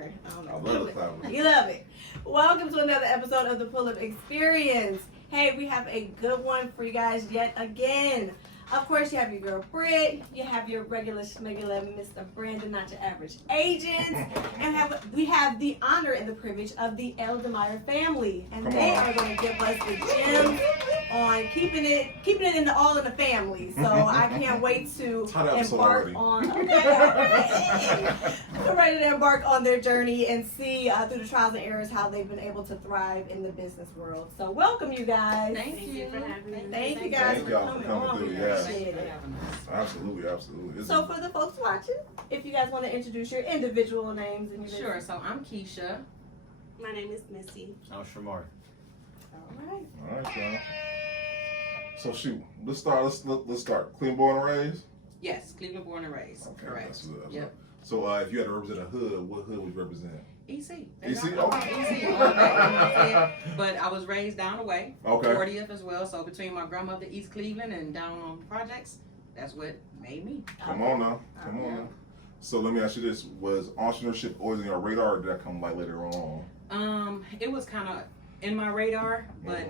clapper. I don't know. I love the clapper. You love it. Welcome to another episode of the Pull-Up Experience. Hey, we have a good one for you guys yet again. Of course, you have your girl Britt, you have your regular schmegular Mr. Brandon, not your average agent, and we have the honor and the privilege of the Eldemire Family, and they are going to give us the gems on keeping it in the all in the family. So I can't wait to embark on ready to embark on their journey and see through the trials and errors how they've been able to thrive in the business world. So welcome, you guys. Thank you for having me. Thank you guys for coming on. Yeah. Appreciate it. Absolutely. So for the folks watching, if you guys want to introduce your individual names and your Sure. So I'm Keisha. My name is Missy. I'm Shamar. All right, y'all. So shoot, let's start. Clean born and raised. Yes, Cleveland born and raised. Okay, Correct. that's good. Yep. So if you had to represent a hood, what hood would you represent? EC. EC? All day, you know what I'm saying? But I was raised down the way. Okay. 40th as well. So between my grandmother, East Cleveland, and down on projects, that's what made me. Come on now. So let me ask you this: was entrepreneurship always on your radar, or did that come like later on? It was kind of in my radar, but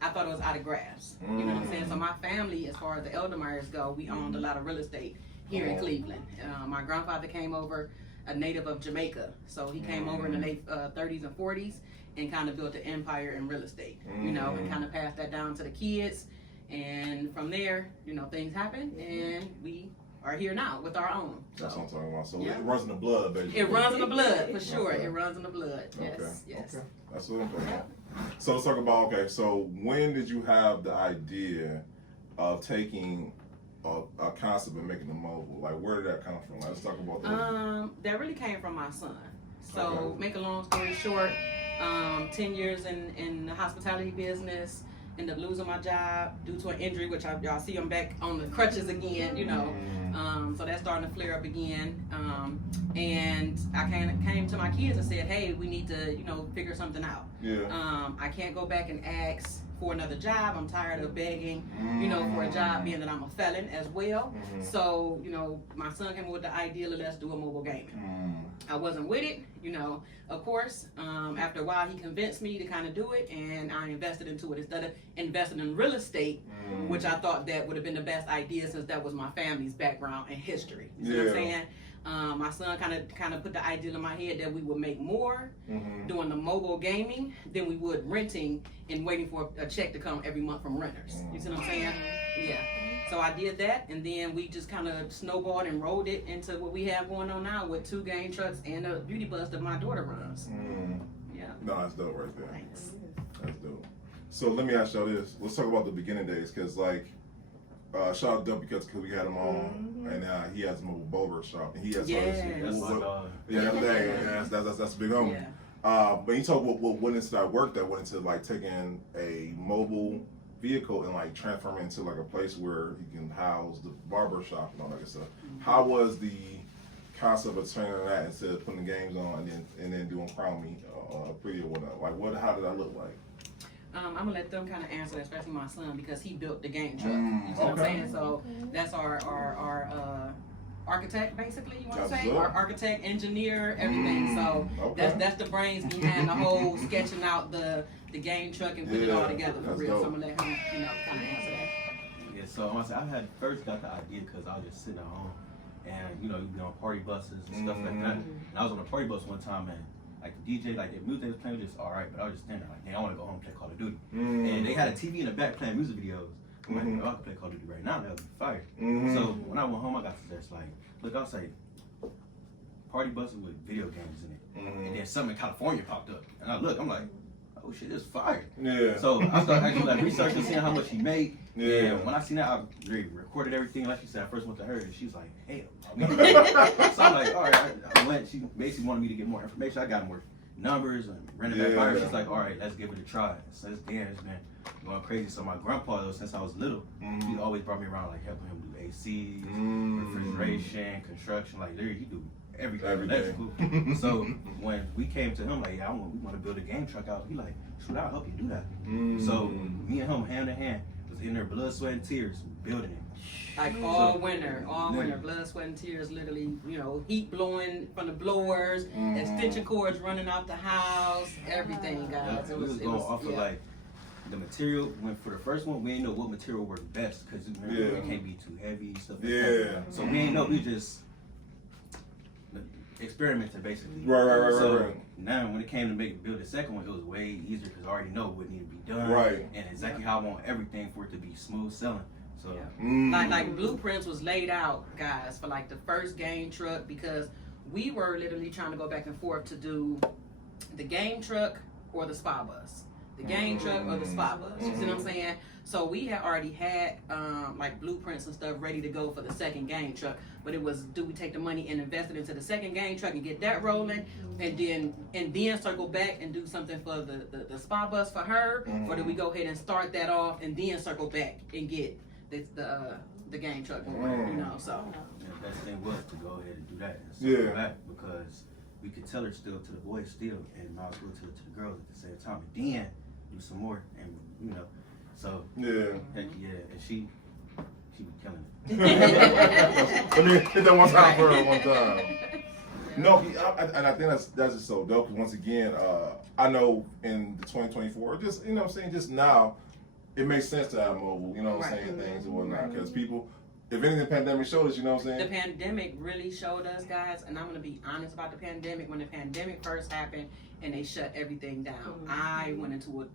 I thought it was out of grasp. You know what I'm saying? So my family, as far as the Eldemires go, we owned a lot of real estate here in Cleveland. My grandfather came over, a native of Jamaica. So he came over in the late 30s and 40s and kind of built an empire in real estate, you know, and kind of passed that down to the kids. And from there, you know, things happened and we are here now with our own. So. That's what I'm talking about. So it runs in the blood, baby. It runs in the blood, for sure. Okay. It runs in the blood. Yes, Okay. yes. Okay. That's what I'm talking about. So let's talk about, so when did you have the idea of taking a concept and making it mobile? Like, where did that come from? Like, let's talk about that. That really came from my son. So, make a long story short, 10 years in the hospitality business, ended up losing my job due to an injury, which y'all see I'm back on the crutches again, you know. So that's starting to flare up again. And I came to my kids and said, hey, we need to, you know, figure something out. Yeah. I can't go back and ask for another job. I'm tired of begging, you know, for a job, being that I'm a felon as well. So, you know, my son came up with the idea of let's do a mobile gaming. I wasn't with it, you know, of course. After a while, he convinced me to kind of do it, and I invested into it instead of investing in real estate, which I thought that would have been the best idea since that was my family's background and history. You see what I'm saying? My son kind of put the idea in my head that we would make more doing the mobile gaming than we would renting and waiting for a check to come every month from renters. You see what I'm saying? Yeah. So I did that, and then we just kind of snowballed and rolled it into what we have going on now with 2 game trucks and a beauty bus that my daughter runs. Yeah. No, that's dope right there. Thanks. That's dope. So let me ask y'all this. Let's talk about the beginning days, because like, shout out to Dump because we had him on, and he has a mobile barber shop, and he has That's my dog. that's a big homie. Yeah. But you talk what went into that work that went into like taking a mobile vehicle and like transforming it into like a place where you can house the barber shop and all that good stuff. How was the concept of turning that instead of putting the games on and then doing Crown Me pretty or whatnot? Like how did that look like? I'm gonna let them kind of answer that, especially my son, because he built the game truck. You see what I'm saying? So that's our architect, basically. You want to say? Our architect, engineer, everything. So that's the brains behind the whole sketching out the game truck and putting it all together for real. So I'm gonna let him, you know, kind of answer that. Yeah, so I had first got the idea because I was just sitting at home, and you know, you'd be on party buses and stuff like that. And I was on a party bus one time, and like the DJ, like the music they was playing was just all right, but I was just standing there like, hey, I want to go home and play Call of Duty. And they had a TV in the back playing music videos. I'm like, oh, I can play Call of Duty right now. That would be fire. So when I went home, I got to this like, look, I was like, party buses with video games in it. And then something in California popped up, and I'm like, oh shit, it's fire. Yeah. So I started actually like researching, seeing how much he made. Yeah. And when I seen that, I recorded everything. Like she said, I first went to her, and she was like, hey. So I'm like, all right. I went. She basically wanted me to get more information. I got more numbers and ran it back by her. She's like, all right, let's give it a try. So it's been going crazy. So my grandpa, though, since I was little, he always brought me around, like helping him do ACs, refrigeration, construction. Like there, he do everything electrical. So when we came to him, like, yeah, we want to build a game truck out. He like, shoot, I'll help you do that. So me and him, hand in hand, was was in there, blood, sweat, and tears, building it. Like all winter, blood, sweat, and tears, literally, you know, heat blowing from the blowers, extension cords running out the house, everything, guys. Yeah, we was going off of like the material. When for the first one, we didn't know what material worked best because it can't be too heavy, stuff like that. So we didn't know. We just experimented basically. Right. Now when it came to build the second one, it was way easier because I already know what needed to be done. Right. And exactly how I want everything for it to be smooth selling. So like blueprints was laid out, guys, for like the first game truck, because we were literally trying to go back and forth to do the game truck or the spa bus. The game truck or the spa bus. You see what I'm saying? So we had already had like blueprints and stuff ready to go for the second game truck. But it was, do we take the money and invest it into the second game truck and get that rolling, and then circle back and do something for the spa bus for her, or do we go ahead and start that off and then circle back and get the game truck going? You know, so the best thing was to go ahead and do that and circle back, because we could tell her still to the boys still, and might as well tell it to the girls at the same time, and then do some more, and you know, so heck yeah, and she be killing it. Let me hit that one time for her one time. No, and I think that's just so dope. Because once again, I know in the 2024, just you know what I'm saying, just now, it makes sense to have mobile. You know what I'm saying, things and whatnot. Because people, if anything, the pandemic showed us. You know what I'm saying. The pandemic really showed us, guys, and I'm gonna be honest about the pandemic. When the pandemic first happened and they shut everything down, I went into a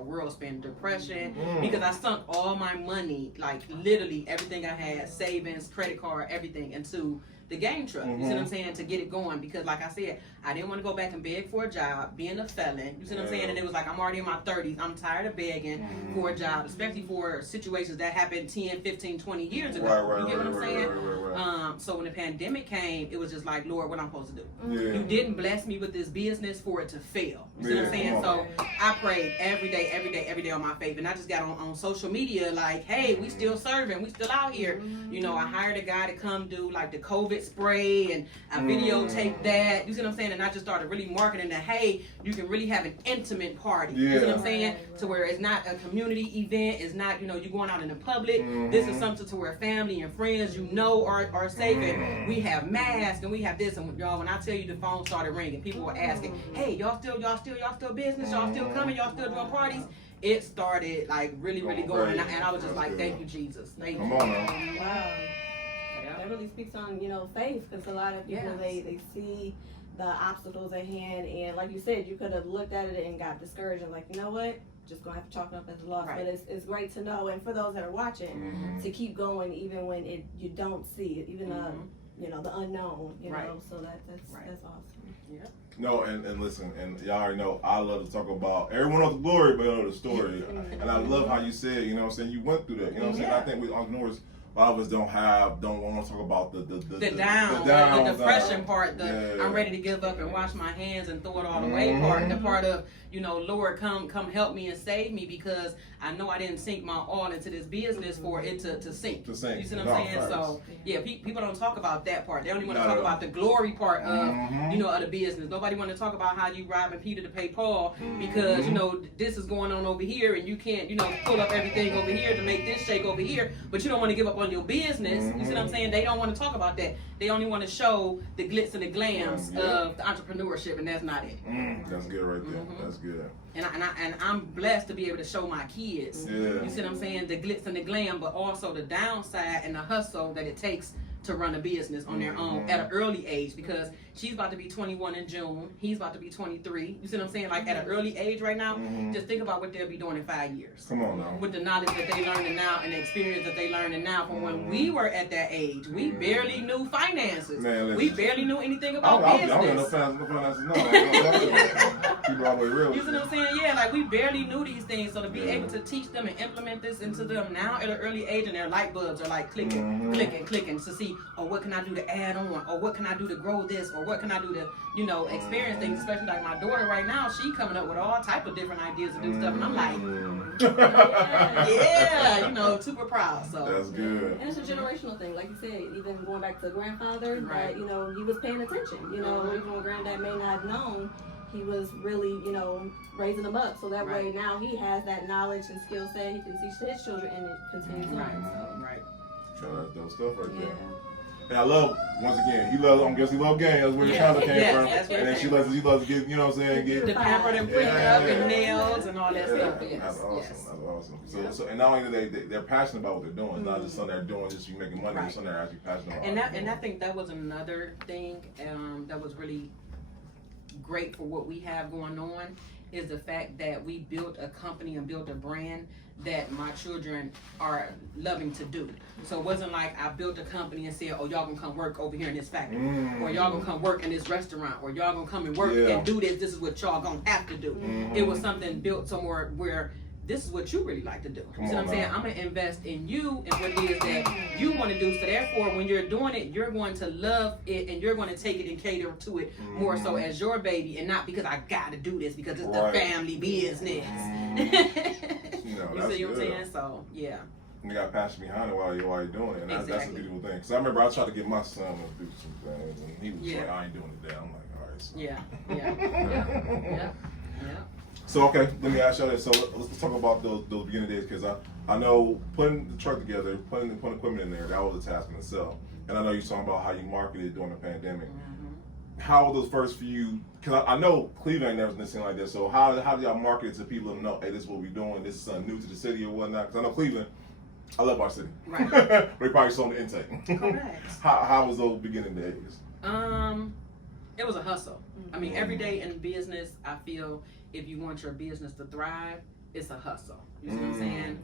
whirlwind depression because I sunk all my money, like literally everything I had, savings, credit card, everything, into the game truck. You see what I'm saying? To get it going, because like I said, I didn't want to go back and beg for a job, being a felon. You see what I'm saying? And it was like, I'm already in my 30s. I'm tired of begging for a job, especially for situations that happened 10, 15, 20 years ago. You get what I'm saying? So when the pandemic came, it was just like, Lord, what I'm supposed to do? You didn't bless me with this business for it to fail. You see what I'm saying? So I prayed every day on my faith. And I just got on social media like, hey, we still serving. We still out here. You know, I hired a guy to come do like the COVID spray, and I videotaped that. You see what I'm saying? And I just started really marketing that, hey, you can really have an intimate party. You see what I'm saying? To where it's not a community event. It's not, you know, you going out in the public. This is something to where family and friends you know are safe. And we have masks and we have this. And y'all, when I tell you the phone started ringing, people were asking, hey, y'all still business? Y'all still coming? Y'all still doing parties? It started like really going. And I was just like, thank you, Jesus. Thank you. Come on now. Wow. That really speaks on, you know, faith, because a lot of people, they see the obstacles at hand, and like you said, you could have looked at it and got discouraged and like, you know what, just gonna have to chalk it up as a loss. But it's great to know, and for those that are watching, to keep going even when you don't see it, even you know, the unknown, you know, so that's awesome. No, and listen, and y'all already know I love to talk about everyone knows the glory, but I know the story. And I love how you said, you know what I'm saying, you went through that. You know what I'm saying? I think we entrepreneurs, a lot of us don't want to talk about the depression part, I'm ready to give up and wash my hands and throw it all away part, the part of, you know, Lord, come help me and save me, because I know I didn't sink my all into this business for it to sink. You see what I'm saying? So yeah, people don't talk about that part. They don't even want to talk about the glory part of, you know, of the business. Nobody want to talk about how you robbing Peter to pay Paul, because you know this is going on over here, and you can't, you know, pull up everything over here to make this shake over here, but you don't want to give up on your business. You see what I'm saying? They don't want to talk about that. They only want to show the glitz and the glams of the entrepreneurship, and that's not it. That's good right there. That's good. And I'm blessed to be able to show my kids. You see what I'm saying? The glitz and the glam, but also the downside and the hustle that it takes to run a business on their own at an early age, because she's about to be 21 in June. He's about to be 23. You see what I'm saying? Like at an early age right now, just think about what they'll be doing in 5 years. Come on now. With the knowledge that they learning now and the experience that they learning now from when we were at that age. We barely knew finances. Man, we barely knew anything about business. I don't know finances. No. People all the way real. You see what I'm saying? Yeah, like we barely knew these things. So to be able to teach them and implement this into them now at an early age, and their light bulbs are like clicking to see, oh, what can I do to add on? Or what can I do to grow this? Or what can I do to, you know, experience things? Especially like my daughter right now, she coming up with all type of different ideas to do stuff. And I'm like, yeah, you know, super proud. So that's good. And it's a generational thing. Like you said, even going back to grandfather, you know, he was paying attention. You know, even when granddad may not have known, he was really, you know, raising them up. So that way Right. now he has that knowledge and skill set. He can teach his children, and it continues Right. on. So, Right. That's dope stuff right yeah. there. And I love, once again, he loves, I guess he loves games. That's where the Yes, counter came yes, from. that's where And it then came he loves to get, you know what I'm saying, get. The pampered and pretty Yeah. up and nails and all that Yeah, stuff. Yes. that's awesome. Yes. That's awesome. So, Yeah. so, and not only they're passionate about what they're doing. It's not just something they're doing just to making money. Right. It's something they're actually passionate about. And I think that was another thing that was really great for what we have going on is the fact that we built a company and built a brand that my children are loving to do. So it wasn't like I built a company and said, oh, y'all gonna come work over here in this factory, or y'all gonna come work in this restaurant, or y'all gonna come and work and do this. This is what y'all gonna have to do. It was something built somewhere where this is what you really like to do. You see what I'm saying? I'm gonna invest in you and what it is that you want to do. So therefore, when you're doing it, you're going to love it and you're going to take it and cater to it more so as your baby, and not because I got to do this because it's the family business. You know, You that's see what I'm good. saying? So yeah. And you got passion behind it while you're doing it, and that's a Exactly. beautiful thing. Because I remember I tried to get my son to do some things, and he was Yeah. like, "I ain't doing it there." I'm like, "All right." So. Yeah. So okay, let me ask you this. So let's talk about those beginning days, because I know putting the truck together, putting equipment in there, that was a task in itself. And I know you're talking about how you marketed during the pandemic. How were those first few? Because I know Cleveland ain't never been anything like this. So how do y'all market it to people to know, hey, this is what we're doing. This is something new to the city or whatnot? Because I know Cleveland, I love our city. Right. They probably saw the intake. Correct. How was those beginning days? It was a hustle. I mean, every day in business, I feel if you want your business to thrive, it's a hustle. You see what I'm saying?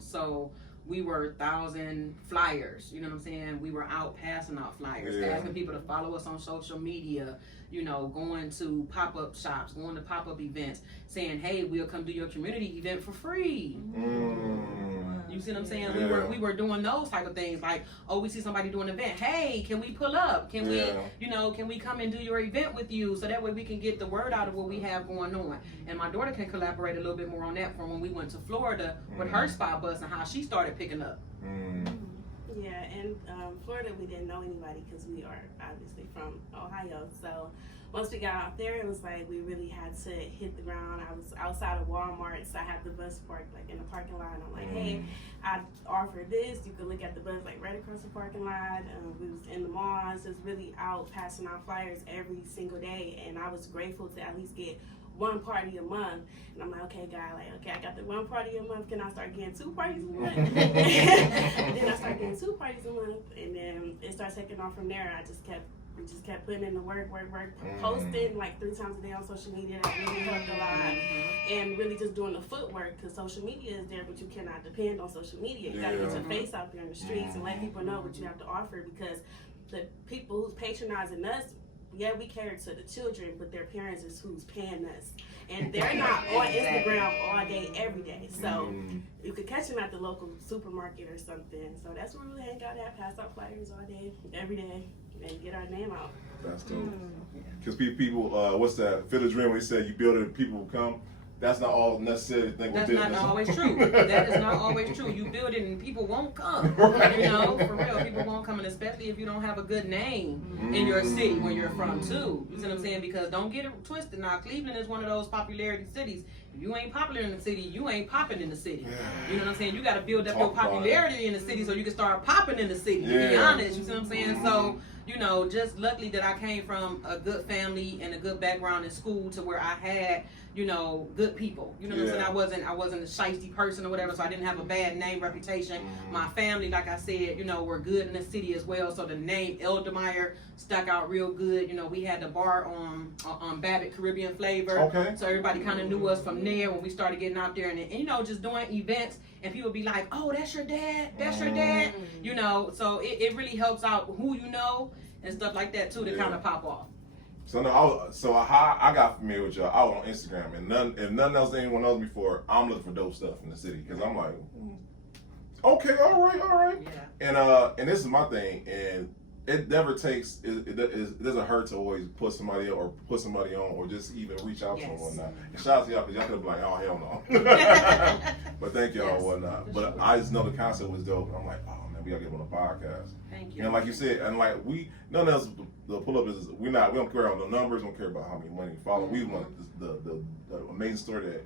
So we were 1,000 flyers. You know what I'm saying? We were out passing out flyers, asking people to follow us on social media. You know, going to pop-up shops, going to pop-up events, saying, "Hey, we'll come do your community event for free." You see what I'm saying? Yeah. We were doing those type of things. Like, oh, we see somebody doing an event. Hey, can we pull up? Can we, can we come and do your event with you? So that way we can get the word out of what we have going on. And my daughter can collaborate a little bit more on that from when we went to Florida with her spot bus and how she started picking up. Yeah, in Florida we didn't know anybody because we are obviously from Ohio. So once we got out there, it was like we really had to hit the ground. I was outside of Walmart, so I had the bus parked like in the parking lot. And I'm like, hey, I offer this. You could look at the bus like right across the parking lot. We was in the malls, just really out passing out flyers every single day. And I was grateful to at least get one party a month. And I'm like, okay, God, I got the one party a month. Can I start getting 2 parties a month? And then I started getting 2 parties a month, and then it started taking off from there. We just kept putting in the work, posting like 3 times a day on social media. That really helped a lot. And really just doing the footwork, because social media is there, but you cannot depend on social media. You gotta get your face out there in the streets and let people know what you have to offer, because the people who's patronizing us, yeah, we cater to the children, but their parents is who's paying us. And they're not on Instagram all day, every day. So you could catch them at the local supermarket or something. So that's where we hang out at, pass out flyers all day, every day, and get our name out. That's dope. Because people, what's that? Feel the dream when they say you build it and people will come. That's not all necessarily thing with That's business. not always true. That is not always true. You build it and people won't come. Right. You know, for real, people won't come, and especially if you don't have a good name in your city where you're from too. You see what I'm saying? Because don't get it twisted. Now, Cleveland is one of those popularity cities. If you ain't popular in the city, you ain't popping in the city. You know what I'm saying? You got to build up your popularity in the city so you can start popping in the city. To be honest, you see what I'm saying? So, you know, just luckily that I came from a good family and a good background in school to where I had, you know, good people. You know what I'm saying? I wasn't a shiesty person or whatever, so I didn't have a bad name, reputation. My family, like I said, you know, were good in the city as well. So the name Eldemire stuck out real good. You know, we had the bar on Babbitt Caribbean Flavor. Okay. So everybody kind of knew us from there when we started getting out there and you know, just doing events, and people be like, oh, that's your dad? That's your dad? You know, so it really helps out who you know and stuff like that too to kind of pop off. So no, how I got familiar with y'all, I was on Instagram, and if nothing else anyone knows me for, I'm looking for dope stuff in the city, because I'm like, okay, all right. Yeah. And this is my thing, and it never takes. It doesn't hurt to always put somebody up or put somebody on, or just even reach out to them or whatnot. And shout out to y'all because y'all could have been like, oh hell no. But thank y'all and whatnot. But I just know the concept was dope. I'm like, oh man, we gotta get on the podcast. Thank you. And like you said, and like none of us, the pull up is we don't care about the numbers, don't care about how many money follow. We want the amazing story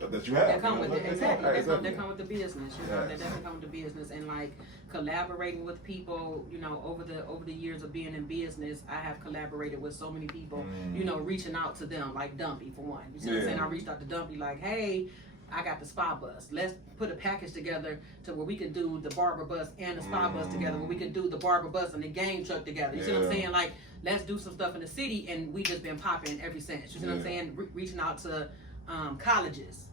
that you have. That come with it, exactly. Exactly. That come with the business, you know. Yes. That definitely come with the business, and like collaborating with people, you know, over the years of being in business, I have collaborated with so many people, you know, reaching out to them, like Dumpy for one. You see what I'm saying? I reached out to Dumpy like, hey, I got the spa bus. Let's put a package together to where we can do the barber bus and the spa bus together, where we can do the barber bus and the game truck together. You see what I'm saying? Like, let's do some stuff in the city, and we just been popping ever since. You see what I'm saying? Reaching out to colleges,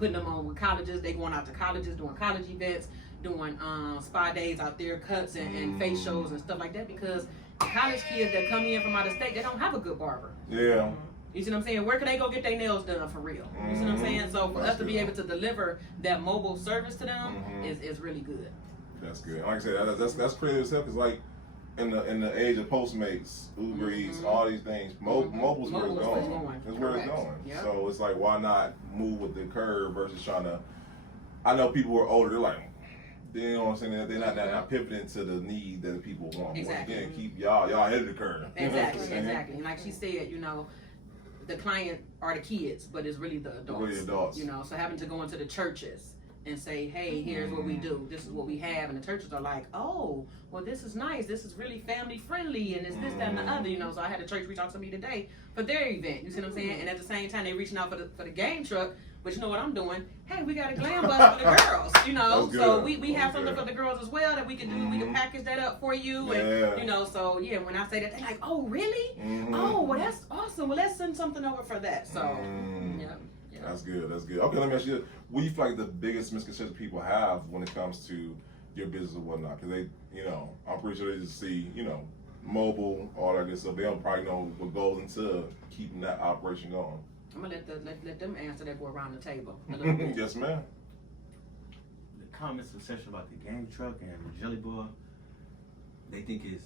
putting them on with colleges. They going out to colleges, doing college events, doing spa days out there, cuts and face shows and stuff like that, because the college kids that come in from out of state, they don't have a good barber. Yeah. You see what I'm saying? Where can they go get their nails done for real? You see what I'm saying? So for us to be able to deliver that mobile service to them is really good. That's good. Like I said, that's crazy as hell, because like in the age of Postmates, Uber Eats, all these things, mobile's where it's going. It's where it's going. Yep. So it's like, why not move with the curve versus trying to? I know people who are older, they're like, you know what I'm saying? They're not pivoting to the need that the people want. Exactly. Once again, keep y'all ahead of the curve. Exactly. And like she said, you know, the client are the kids, but it's really the adults. Really adults. You know, so having to go into the churches and say, hey, here's what we do. This is what we have. And the churches are like, oh, well, this is nice. This is really family friendly. And it's this, that, and the other. You know, so I had a church reach out to me today for their event. You see what I'm saying? And at the same time, they're reaching out for the game truck. But you know what I'm doing? Hey, we got a glam bus for the girls, you know. So we have something for the girls as well that we can do. We can package that up for you. And, you know, so yeah, when I say that, they're like, oh, really? Oh, well, that's awesome. Well, let's send something over for that. So, yeah. That's good. That's good. Okay, let me ask you, what do you feel like the biggest misconception people have when it comes to your business and whatnot? Because they, you know, I'm pretty sure they just see, you know, mobile, all that good stuff. They don't probably know what goes into keeping that operation going. I'm gonna let them answer that, go around the table. Yes, ma'am. The common misconception about the game truck and the jelly ball, they think it's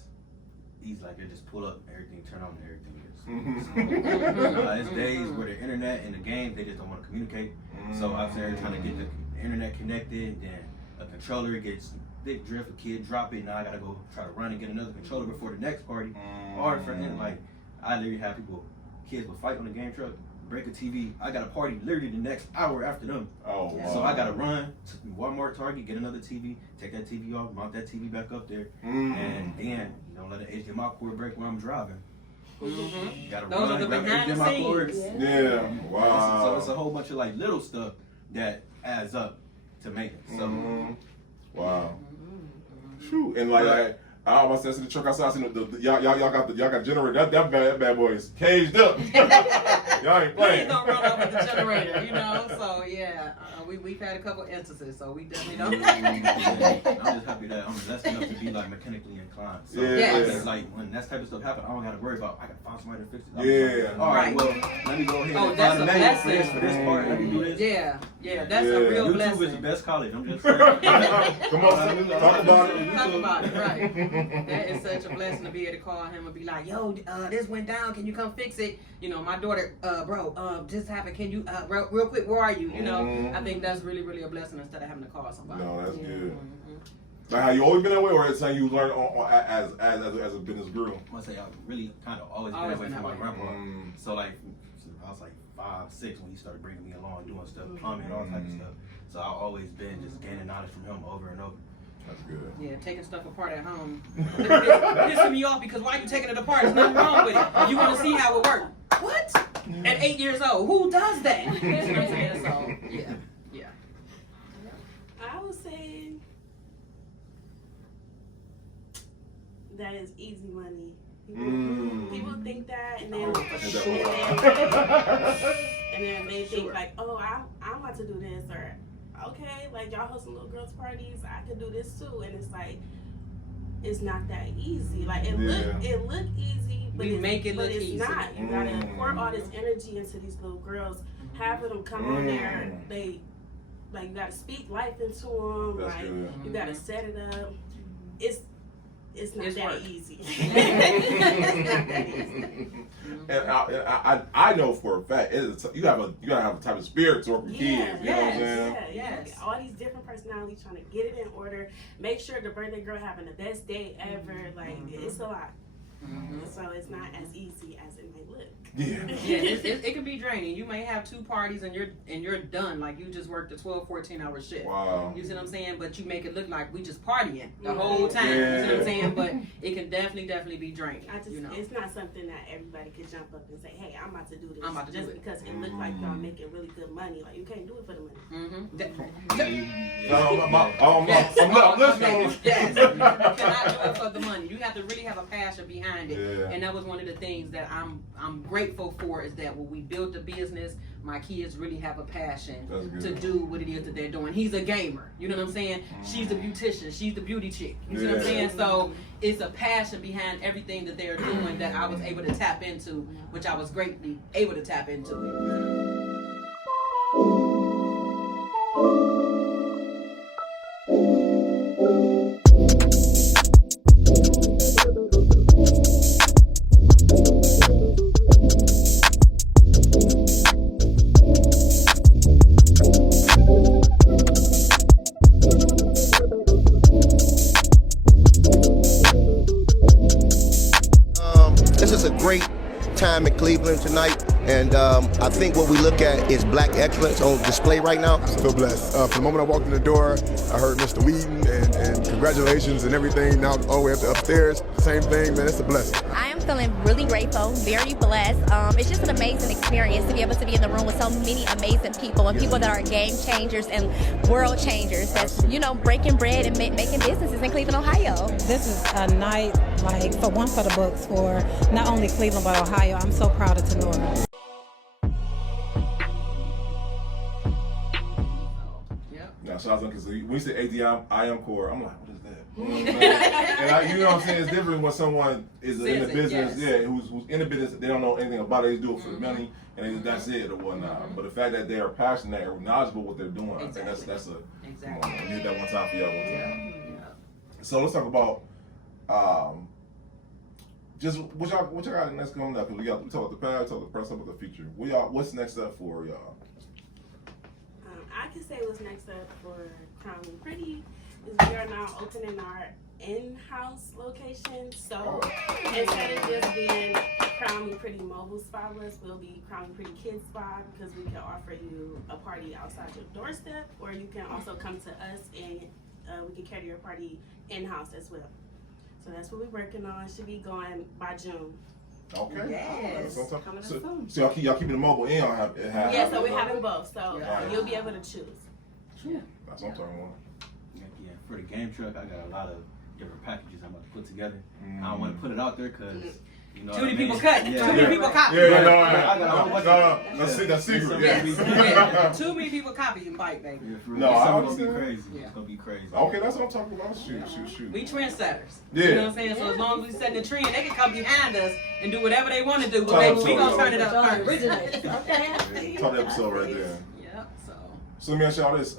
easy, like they just pull up, everything turn on, and everything is. It's days where the internet and the game, they just don't want to communicate. So out there trying to get the internet connected, then a controller gets big drift, a kid drop it, now I gotta go try to run and get another controller before the next party. Hard for them, like I literally have kids will fight on the game truck, break a TV. I got a party literally the next hour after them. Oh, wow. So I gotta run to Walmart, Target, get another TV, take that TV off, mount that TV back up there, and then you don't let the HDMI cord break when I'm driving. Gotta Those run, are the grab behind the HDMI cords. scenes. Yeah. Wow. So it's a whole bunch of like little stuff that adds up to make it. So wow. Shoot, and like I almost said to the truck outside, I seen y'all got generator. That bad boy is caged up. Y'all ain't playing. Please don't run up with the generator, you know. So yeah, we've had a couple instances, so we definitely don't. I'm just happy that I'm blessed enough to be like mechanically inclined. So Yes. like when that type of stuff happens, I don't gotta worry about I gotta find somebody to fix it. Yeah. All Right. right. Well, let me go ahead and that's find a a manual blessing. for this part. Let me do this. Yeah, that's a real YouTube blessing. is the best college. I'm just saying. Come on, talk about it. Talk about it, right? That is such a blessing to be able to call him and be like, "Yo, this went down. Can you come fix it?" You know, my daughter, bro, this happened. Can you, real quick, where are you? You know, I think that's really, really a blessing instead of having to call somebody. No, that's good. Like, have you always been that way, or is it something you learned as a business grew? I must say I've really kind of always been that way from my grandpa. So like, I was like 5, 6 when he started bringing me along, doing stuff, plumbing, all types of stuff. So I've always been just gaining knowledge from him over and over. That's good. Yeah, taking stuff apart at home. Pissing me off because why are you taking it apart? There's nothing wrong with it. You want to see how it works. What? At 8 years old, who does that? You know what I'm saying? So, yeah. I would say that is easy money. People think that, and then they think like, oh, I'm about to do this, or okay, like y'all hosting little girls' parties, I could do this too, and it's like it's not that easy. Like it look easy, but it's easy. not. You gotta pour all this energy into these little girls, having them come on there. They like you gotta speak life into them. That's like good. you gotta set it up. it's not It's that work. easy. It's not that easy. And I know for a fact you gotta have a type of spirit to work with kids. You know what I'm saying? Yes. All these different personalities trying to get it in order, make sure the birthday girl having the best day ever. Like it's a lot. So it's not as easy as it may look. Yeah. It can be draining. You may have 2 parties and you're done. Like you just worked a 12, 14-hour shift. Wow. You see what I'm saying? But you make it look like we just partying the whole time. You see what I'm saying? But it can definitely be draining. It's not something that everybody could jump up and say, "Hey, I'm about to do this." I'm about to just do it. because it looked like y'all making really good money. Like you can't do it for the money. I'm listening. Yes, you cannot do it for the money. You have to really have a passion behind it. Yeah. And that was one of the things that I'm grateful for, is that when we built the business, my kids really have a passion to do what it is that they're doing. He's a gamer, you know what I'm saying? She's the beautician, she's the beauty chick, you see what I'm saying? So it's a passion behind everything that they're doing that I was able to tap into, which I was greatly able to tap into. This is a great time in Cleveland tonight, and I think what we look at is black excellence on display right now. I feel blessed. From the moment I walked in the door, I heard Mr. Wheaton and congratulations and everything. Now all the way up to upstairs, same thing, man. It's a blessing. I am feeling really grateful, very blessed. It's just an amazing experience to be able to be in the room with so many amazing people and people that are game changers and world changers. That's breaking bread and making businesses in Cleveland, Ohio. This is a night for the books for not only Cleveland but Ohio. I'm so proud of Tenora. Now, shout out because when you say ADI core, I'm like, what is that? And you know what I'm saying? It's different when someone is in the business, who's in the business, they don't know anything about it, they do it for the money, and that's it or whatnot. But the fact that they are passionate or knowledgeable what they're doing, I think that's a come on, man. We hit that one time for y'all one time. So let's talk about just what y'all got next coming up. We talk about the past, talk about the present, about the future. What's next up for y'all? I can say what's next up for Crown and Pretty is we are now opening our in-house location. So instead of just being Crown and Pretty mobile spa list, we'll be Crown and Pretty Kids Spa, because we can offer you a party outside your doorstep, or you can also come to us and we can carry your party in-house as well. So that's what we're working on. Should be going by June. Okay. Yes. So y'all keeping the mobile in? Yeah, so we're having both. So you'll be able to choose. Yeah. That's what I'm talking about. Yeah, for the game truck, I got a lot of different packages I'm about to put together. I don't want to put it out there because too many people cutting. Too many people copying. That's secret. Yeah. Too many people copying bike, baby. No, I it's gonna be crazy. Yeah. It's gonna be crazy. Okay, that's what I'm talking about. Shoot. We trendsetters. Yeah. You know what I'm saying? So as long as we set the trend, they can come behind us and do whatever they want to do. But baby, we gonna turn it up first. Okay. Top episode right there. Yeah. So let me ask y'all this: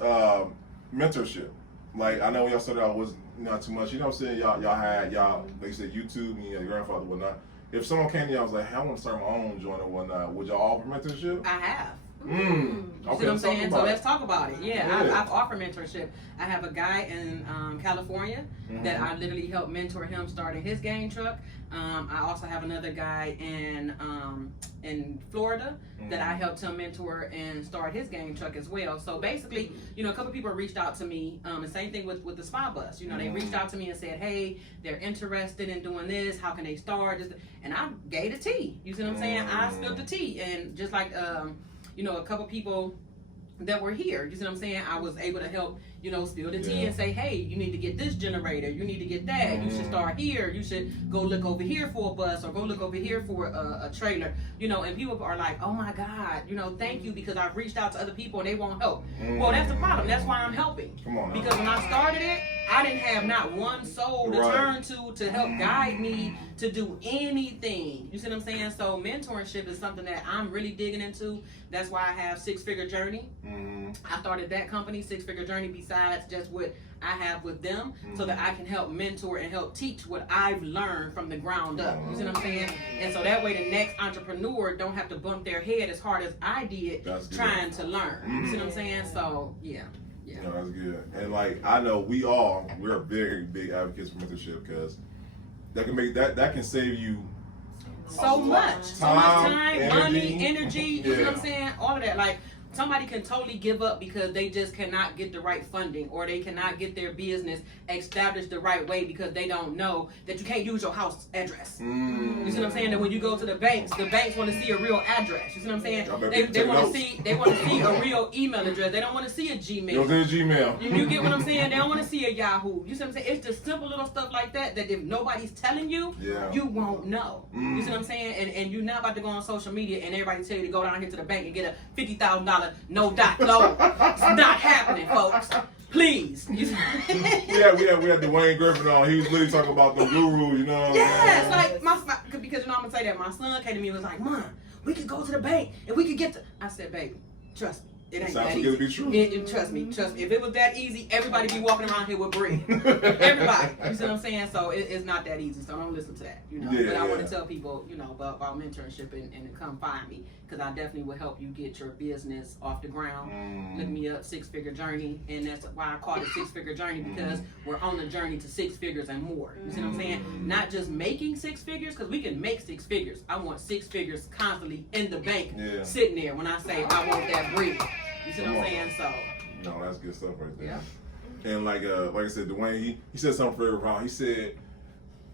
mentorship. Like I know y'all started out was not too much. You know what I'm saying? Y'all had like you said, YouTube and your grandfather and whatnot. If someone came to y'all and was like, hey, I want to start my own joint or whatnot, would y'all offer mentorship? I have. Okay, You see what I'm saying? So let's talk about it. Yeah, Yeah. I've offered mentorship. I have a guy in California that I literally helped mentor him starting his game truck. I also have another guy in Florida that I helped him mentor and start his game truck as well. So basically, a couple people reached out to me. The same thing with the spa bus. They reached out to me and said, hey, they're interested in doing this. How can they start? And I gave the tea. You see what I'm saying? I spilled the tea. And just like a couple people that were here, you see what I'm saying? I was able to help, spill the tea and say, hey, you need to get this generator, you need to get that, you should start here, you should go look over here for a bus, or go look over here for a trailer, and people are like, oh my God, thank you, because I've reached out to other people and they won't help. Well, that's the problem. That's why I'm helping. Come on now. Because when I started it, I didn't have not one soul to turn to help guide me to do anything. You see what I'm saying? So mentorship is something that I'm really digging into. That's why I have Six Figure Journey. I started that company, Six Figure Journey, beside besides just what I have with them, so that I can help mentor and help teach what I've learned from the ground up. You see what I'm saying? And so that way the next entrepreneur don't have to bump their head as hard as I did trying to learn. You see what I'm saying? So yeah. No, that's good. And like I know we're very big advocates for mentorship, because that can save you so much time, money, energy. You see what I'm saying? All of that. Like, somebody can totally give up because they just cannot get the right funding, or they cannot get their business established the right way because they don't know that you can't use your house address. You see what I'm saying? That when you go to the banks want to see a real address. You see what I'm saying? They want to see a real email address. They don't want to see a Gmail. You don't see a Gmail. You get what I'm saying? They don't want to see a Yahoo. You see what I'm saying? It's just simple little stuff like that if nobody's telling you, you won't know. You see what I'm saying? And you're not about to go on social media and everybody tell you to go down here to the bank and get a $50,000 no-dot loan. It's not happening, folks. Please. we had Dwayne Griffin on. He was literally talking about the guru, you know. Yeah, it's like because I'm gonna say that my son came to me and was like, "Mom, we could go to the bank and we could get to." I said, "Baby, trust me. It ain't that easy. Be true. Trust me. If it was that easy, everybody be walking around here with bread. Everybody. You see what I'm saying? So it's not that easy. So don't listen to that. You know. But I want to tell people, you know, about mentorship and to come find me, because I definitely will help you get your business off the ground. Look me up, 6-Figure Journey, and that's why I call it 6-Figure Journey, because we're on the journey to 6 figures and more. You see what I'm saying? Not just making 6 figures, because we can make 6 figures. I want 6 figures constantly in the bank, sitting there when I say I want that bread. You see what I'm saying? So. No, that's good stuff right there. Yeah. And like I said, Dwayne, he said something very wrong. He said,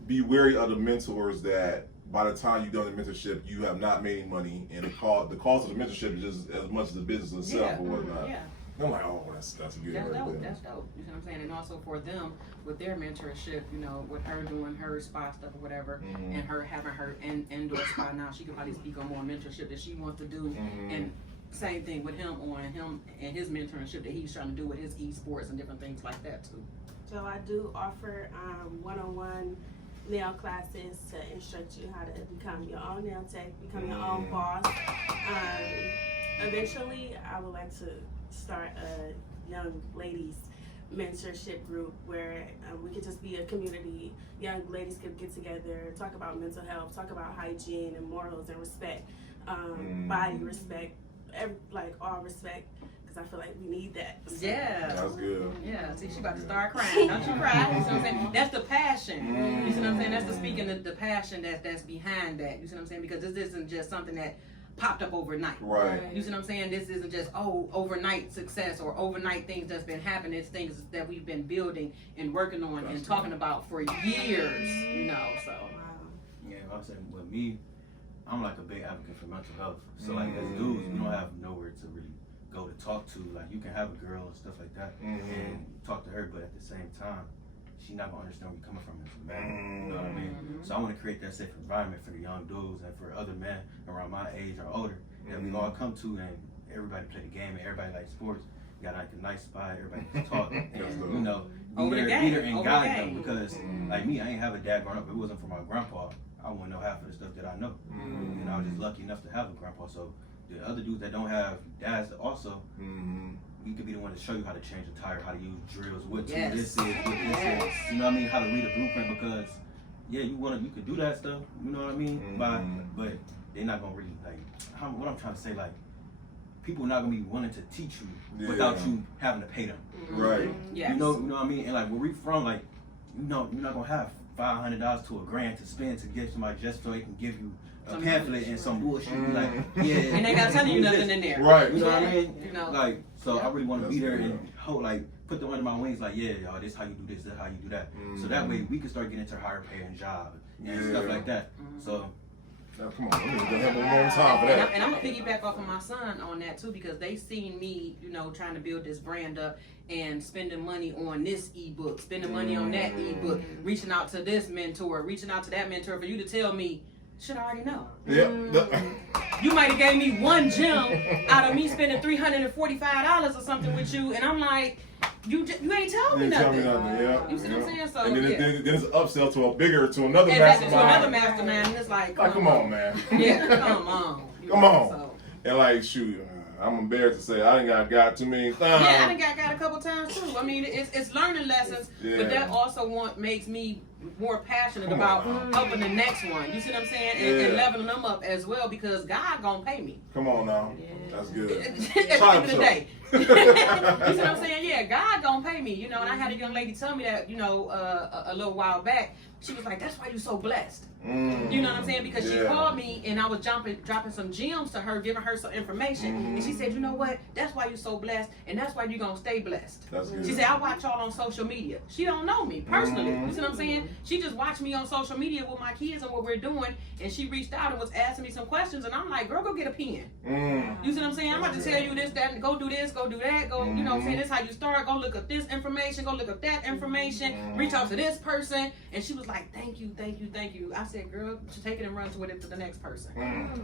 be wary of the mentors that by the time you've done the mentorship, you have not made any money, and the cost of the mentorship is just as much as the business itself or whatnot. Yeah. I'm like, oh, that's good. That's right dope. there. That's dope. You know what I'm saying? And also for them with their mentorship, you know, with her doing her spa stuff or whatever, and her having her indoor spa now, she can probably speak on more mentorship that she wants to do. And same thing with him and his mentorship that he's trying to do with his esports and different things like that too. So I do offer one-on-one nail classes to instruct you how to become your own nail tech, become your own boss. Eventually, I would like to start a young ladies mentorship group where we could just be a community. Young ladies could get together, talk about mental health, talk about hygiene and morals and respect, body respect, all respect, because I feel like we need that. So. Yeah. That's good. Yeah, see, she about to start crying. Don't you cry. You see what I'm saying? That's the passion. You see what I'm saying? That's the speaking of the passion that's behind that. You see what I'm saying? Because this isn't just something that popped up overnight. Right. You see what I'm saying? This isn't just overnight success or overnight things that's been happening. It's things that we've been building and working on and talking about for years. You know, so. Yeah, I'm saying with me, I'm like a big advocate for mental health. So like as dudes, we don't have nowhere to really go to talk to. Like you can have a girl and stuff like that and talk to her, but at the same time, she's not gonna understand where you're coming from as a man. You know what I mean? So I want to create that safe environment for the young dudes and for other men around my age or older that we all come to, and everybody play the game and everybody likes sports. You got like a nice spot, everybody can talk, and you know, be there and guide them, because like me, I ain't have a dad growing up. If it wasn't for my grandpa, I wouldn't know half of the stuff that I know. You know, I was just lucky enough to have a grandpa. So the other dudes that don't have dads also, you could be the one to show you how to change a tire, how to use drills, what tool this is, what this is. You know what I mean? How to read a blueprint, because you could do that stuff. You know what I mean? But they're not gonna really what I'm trying to say, like, people are not gonna be willing to teach you without you having to pay them. Right. Yes. You know what I mean? And like where we from, like, you're not gonna have $500 to $1,000 to spend to get somebody just so they can give you a pamphlet and some bullshit. Like, and they not telling you nothing in there. Right. You know what I mean? You know. Like, so I really want to be there and hold, like, put them under my wings. Like, yeah, y'all, this how you do this, this how you do that. So that way we can start getting into a higher paying job and stuff like that. So. Now, come on, we need to have a long time for that. And I'm gonna piggyback off of my son on that too, because they seen me, you know, trying to build this brand up and spending money on this ebook, spending money on that ebook, reaching out to this mentor, reaching out to that mentor, for you to tell me, shit, I already know. You might have gave me one gem out of me spending $345 or something with you, and I'm like, you ain't tell me nothing. You see what I'm saying? So and then it's an upsell to another mastermind. To another mastermind. And it's like, come on, man. Yeah, come on. Come on. So. And like, shoot, I'm embarrassed to say I done got too many times. Yeah, I done got a couple times too. I mean, it's learning lessons, but that also makes me more passionate about helping the next one. You see what I'm saying? And leveling them up as well, because God gonna pay me. Come on now. That's good. At the end of the day. You see what I'm saying? Yeah, God gonna pay me. You know, and I had a young lady tell me that, you know, a little while back. She was like, that's why you're so blessed. You know what I'm saying? Because she called me and I was dropping some gems to her, giving her some information. And she said, you know what? That's why you're so blessed, and that's why you're going to stay blessed. That's good. She said, I watch y'all on social media. She don't know me personally. You see what I'm saying? She just watched me on social media with my kids and what we're doing, and she reached out and was asking me some questions, and I'm like, girl, go get a pen. You see what I'm saying? I'm about to tell you this, that, and go do this, go do that, go, you know what I'm saying? This is how you start. Go look up this information, go look up that information, reach out to this person. And she was like, thank you, thank you, thank you. I said, girl, take it and run with it to the next person.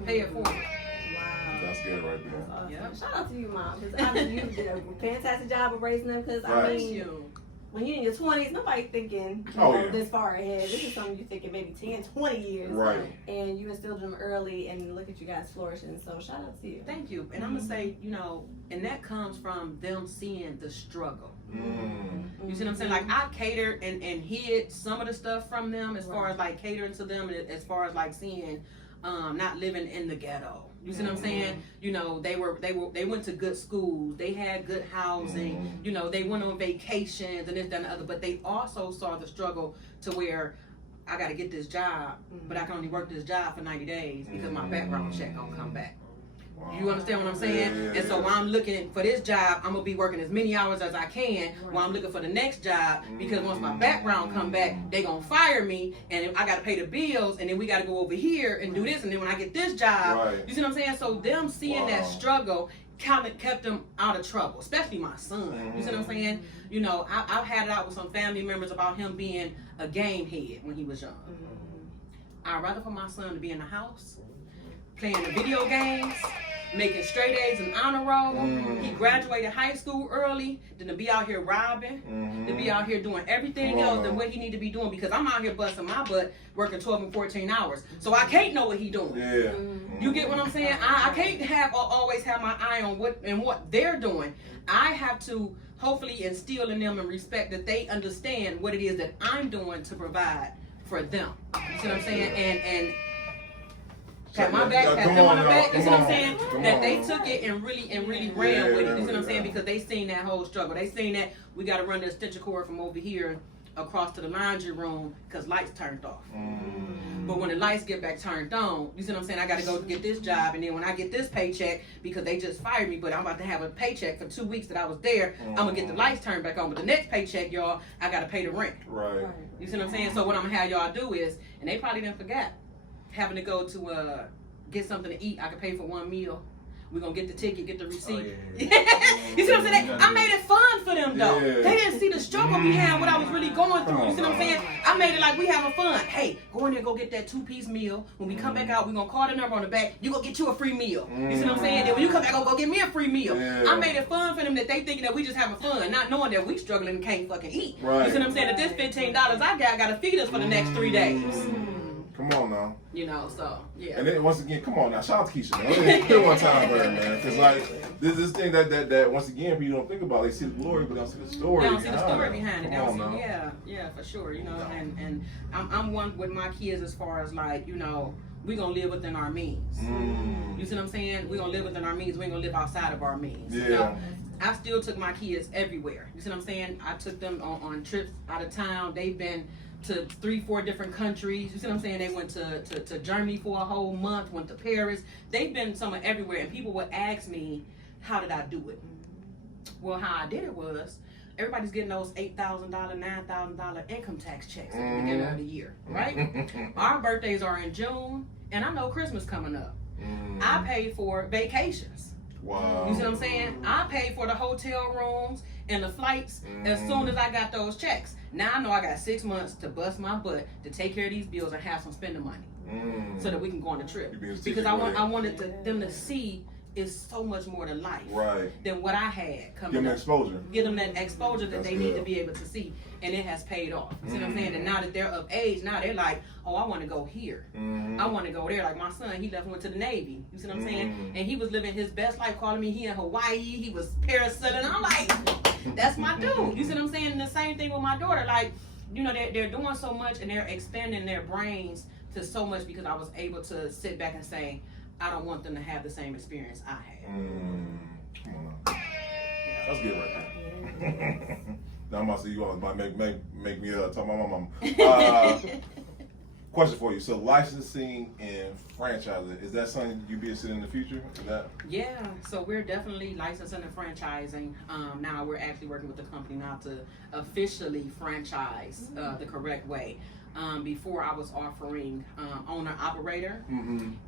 Pay it forward. Wow. That's good right there. Awesome. Yep. Shout out to you, Mom, because I mean, you did a fantastic job of raising them. Because I mean, when you're in your 20s, nobody's thinking this far ahead. This is something you're thinking maybe 10, 20 years. Right. And you instilled them early, and look at you guys flourishing. So shout out to you. Thank you. And I'm going to say, you know, and that comes from them seeing the struggle. You see what I'm saying? Like, I catered and hid some of the stuff from them as far as like catering to them, and as far as like seeing not living in the ghetto. You see what I'm saying? You know, they went to good schools, they had good housing, you know, they went on vacations and this, that, and the other, but they also saw the struggle to where I got to get this job, but I can only work this job for 90 days because my background check don't come back. You understand what I'm saying? And so while I'm looking for this job, I'm gonna be working as many hours as I can while I'm looking for the next job, because once my background come back, they gonna fire me, and I gotta pay the bills, and then we gotta go over here and do this, and then when I get this job, you see what I'm saying? So them seeing that struggle kind of kept them out of trouble, especially my son. You see what I'm saying? You know, I've had it out with some family members about him being a game head when he was young. I'd rather for my son to be in the house, playing the video games, making straight A's and honor roll. He graduated high school early, than to be out here robbing, to be out here doing everything else than what he need to be doing, because I'm out here busting my butt, working 12 and 14 hours. So I can't know what he doing. You get what I'm saying? I can't always have my eye on what they're doing. I have to hopefully instill in them and respect that they understand what it is that I'm doing to provide for them. You see what I'm saying? And pat my back, pat them on the back, you see what I'm saying? That they took it and really ran with it, you see what I'm saying? Because they seen that whole struggle. They seen that we got to run the extension cord from over here across to the laundry room because lights turned off. But when the lights get back turned on, you see what I'm saying? I got to go get this job, and then when I get this paycheck, because they just fired me, but I'm about to have a paycheck for 2 weeks that I was there, I'm going to get the lights turned back on. But the next paycheck, y'all, I got to pay the rent. You see what I'm saying? So what I'm going to have y'all do is, and they probably didn't forget, having to go to get something to eat. I could pay for one meal. We're gonna get the ticket, get the receipt. You see what I'm saying? I made it fun for them though. They didn't see the struggle we had, what I was really going through. You see what I'm saying? I made it like we having fun. Hey, go in there, go get that 2-piece meal. When we come back out, we're gonna call the number on the back. You gonna get you a free meal. You see what I'm saying? Then when you come back, go get me a free meal. I made it fun for them, that they thinking that we just having fun, not knowing that we struggling and can't fucking eat. You see what I'm saying? That this $15 I gotta feed us for the next 3 days. Come on now. You know, so yeah. And then once again, come on now, shout out to Keisha, man. Give one time for her, man. Because like this thing that once again people don't think about. They see the glory, but they don't see the story. They don't see the story behind it. Come on now. Yeah, for sure. You know, and I'm one with my kids as far as like, you know, we're gonna live within our means. You see what I'm saying? We're gonna live within our means. We ain't gonna live outside of our means. You know? I still took my kids everywhere. You see what I'm saying? I took them on trips out of town. They've been to 3-4 different countries. You see what I'm saying? They went to Germany for a whole month, went to Paris. They've been somewhere everywhere, and people would ask me, how did I do it? Well, how I did it was, everybody's getting those $8,000, $9,000 income tax checks at the beginning of the year, right? Our birthdays are in June, and I know Christmas coming up. I paid for vacations. Wow. You see what I'm saying? I paid for the hotel rooms and the flights as soon as I got those checks. Now I know I got 6 months to bust my butt to take care of these bills and have some spending money so that we can go on the trip. Because I wanted them to see is so much more to life right. than what I had coming Give them up. exposure. Give them that exposure that That's they good. need to be able to see, and it has paid off. You see what I'm saying? And now that they're of age, now they're like, oh, I want to go here. I want to go there. Like my son, he left and went to the Navy. You see what I'm saying? And he was living his best life, calling me. He in Hawaii. He was parasailing. I'm like, that's my dude. You see what I'm saying? And the same thing with my daughter. Like, you know, they're doing so much and they're expanding their brains to so much because I was able to sit back and say, I don't want them to have the same experience I had. Come on now. That's good right there. Now I'm about to see you all might make me talk to my mom. Question for you. So licensing and franchising, is that something you be interested in the future? Is that? Yeah, so we're definitely licensing and franchising. Now we're actually working with the company now to officially franchise the correct way. Before I was offering owner operator,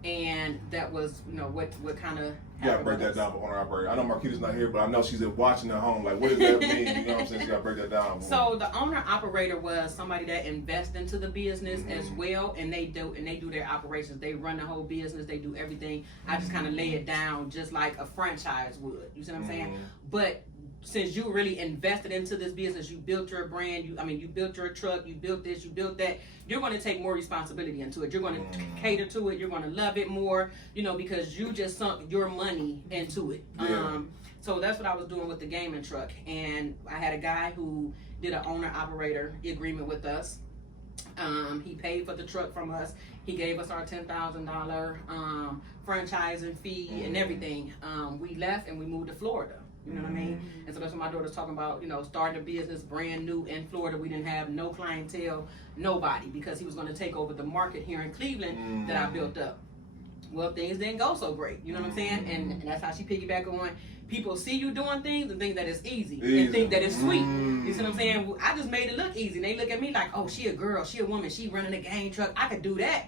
and that was, you know, what kind of. You gotta break that down for owner operator. I know Marquita's not here, but I know she's watching at home. Like, what does that mean? You know what I'm saying? She gotta break that down. So the owner operator was somebody that invests into the business as well, and they do their operations. They run the whole business. They do everything. I just kind of lay it down just like a franchise would. You see what I'm saying? But since you really invested into this business, you built your brand, you built your truck, you built this, you built that, you're going to take more responsibility into it. You're going to cater to it. You're going to love it more, you know, because you just sunk your money into it. Yeah. So that's what I was doing with the gaming truck. And I had a guy who did an owner-operator agreement with us. He paid for the truck from us. He gave us our $10,000 franchising fee and everything. We left and we moved to Florida. You know what I mean? And so that's what my daughter's talking about, you know, starting a business brand new in Florida. We didn't have no clientele, nobody, because he was going to take over the market here in Cleveland that I built up. Well, things didn't go so great. You know what I'm saying? And that's how she piggyback on. People see you doing things and think that it's easy. And think that it's sweet. You see what I'm saying? I just made it look easy. And they look at me like, oh, she a girl, she a woman, she running a game truck. I could do that.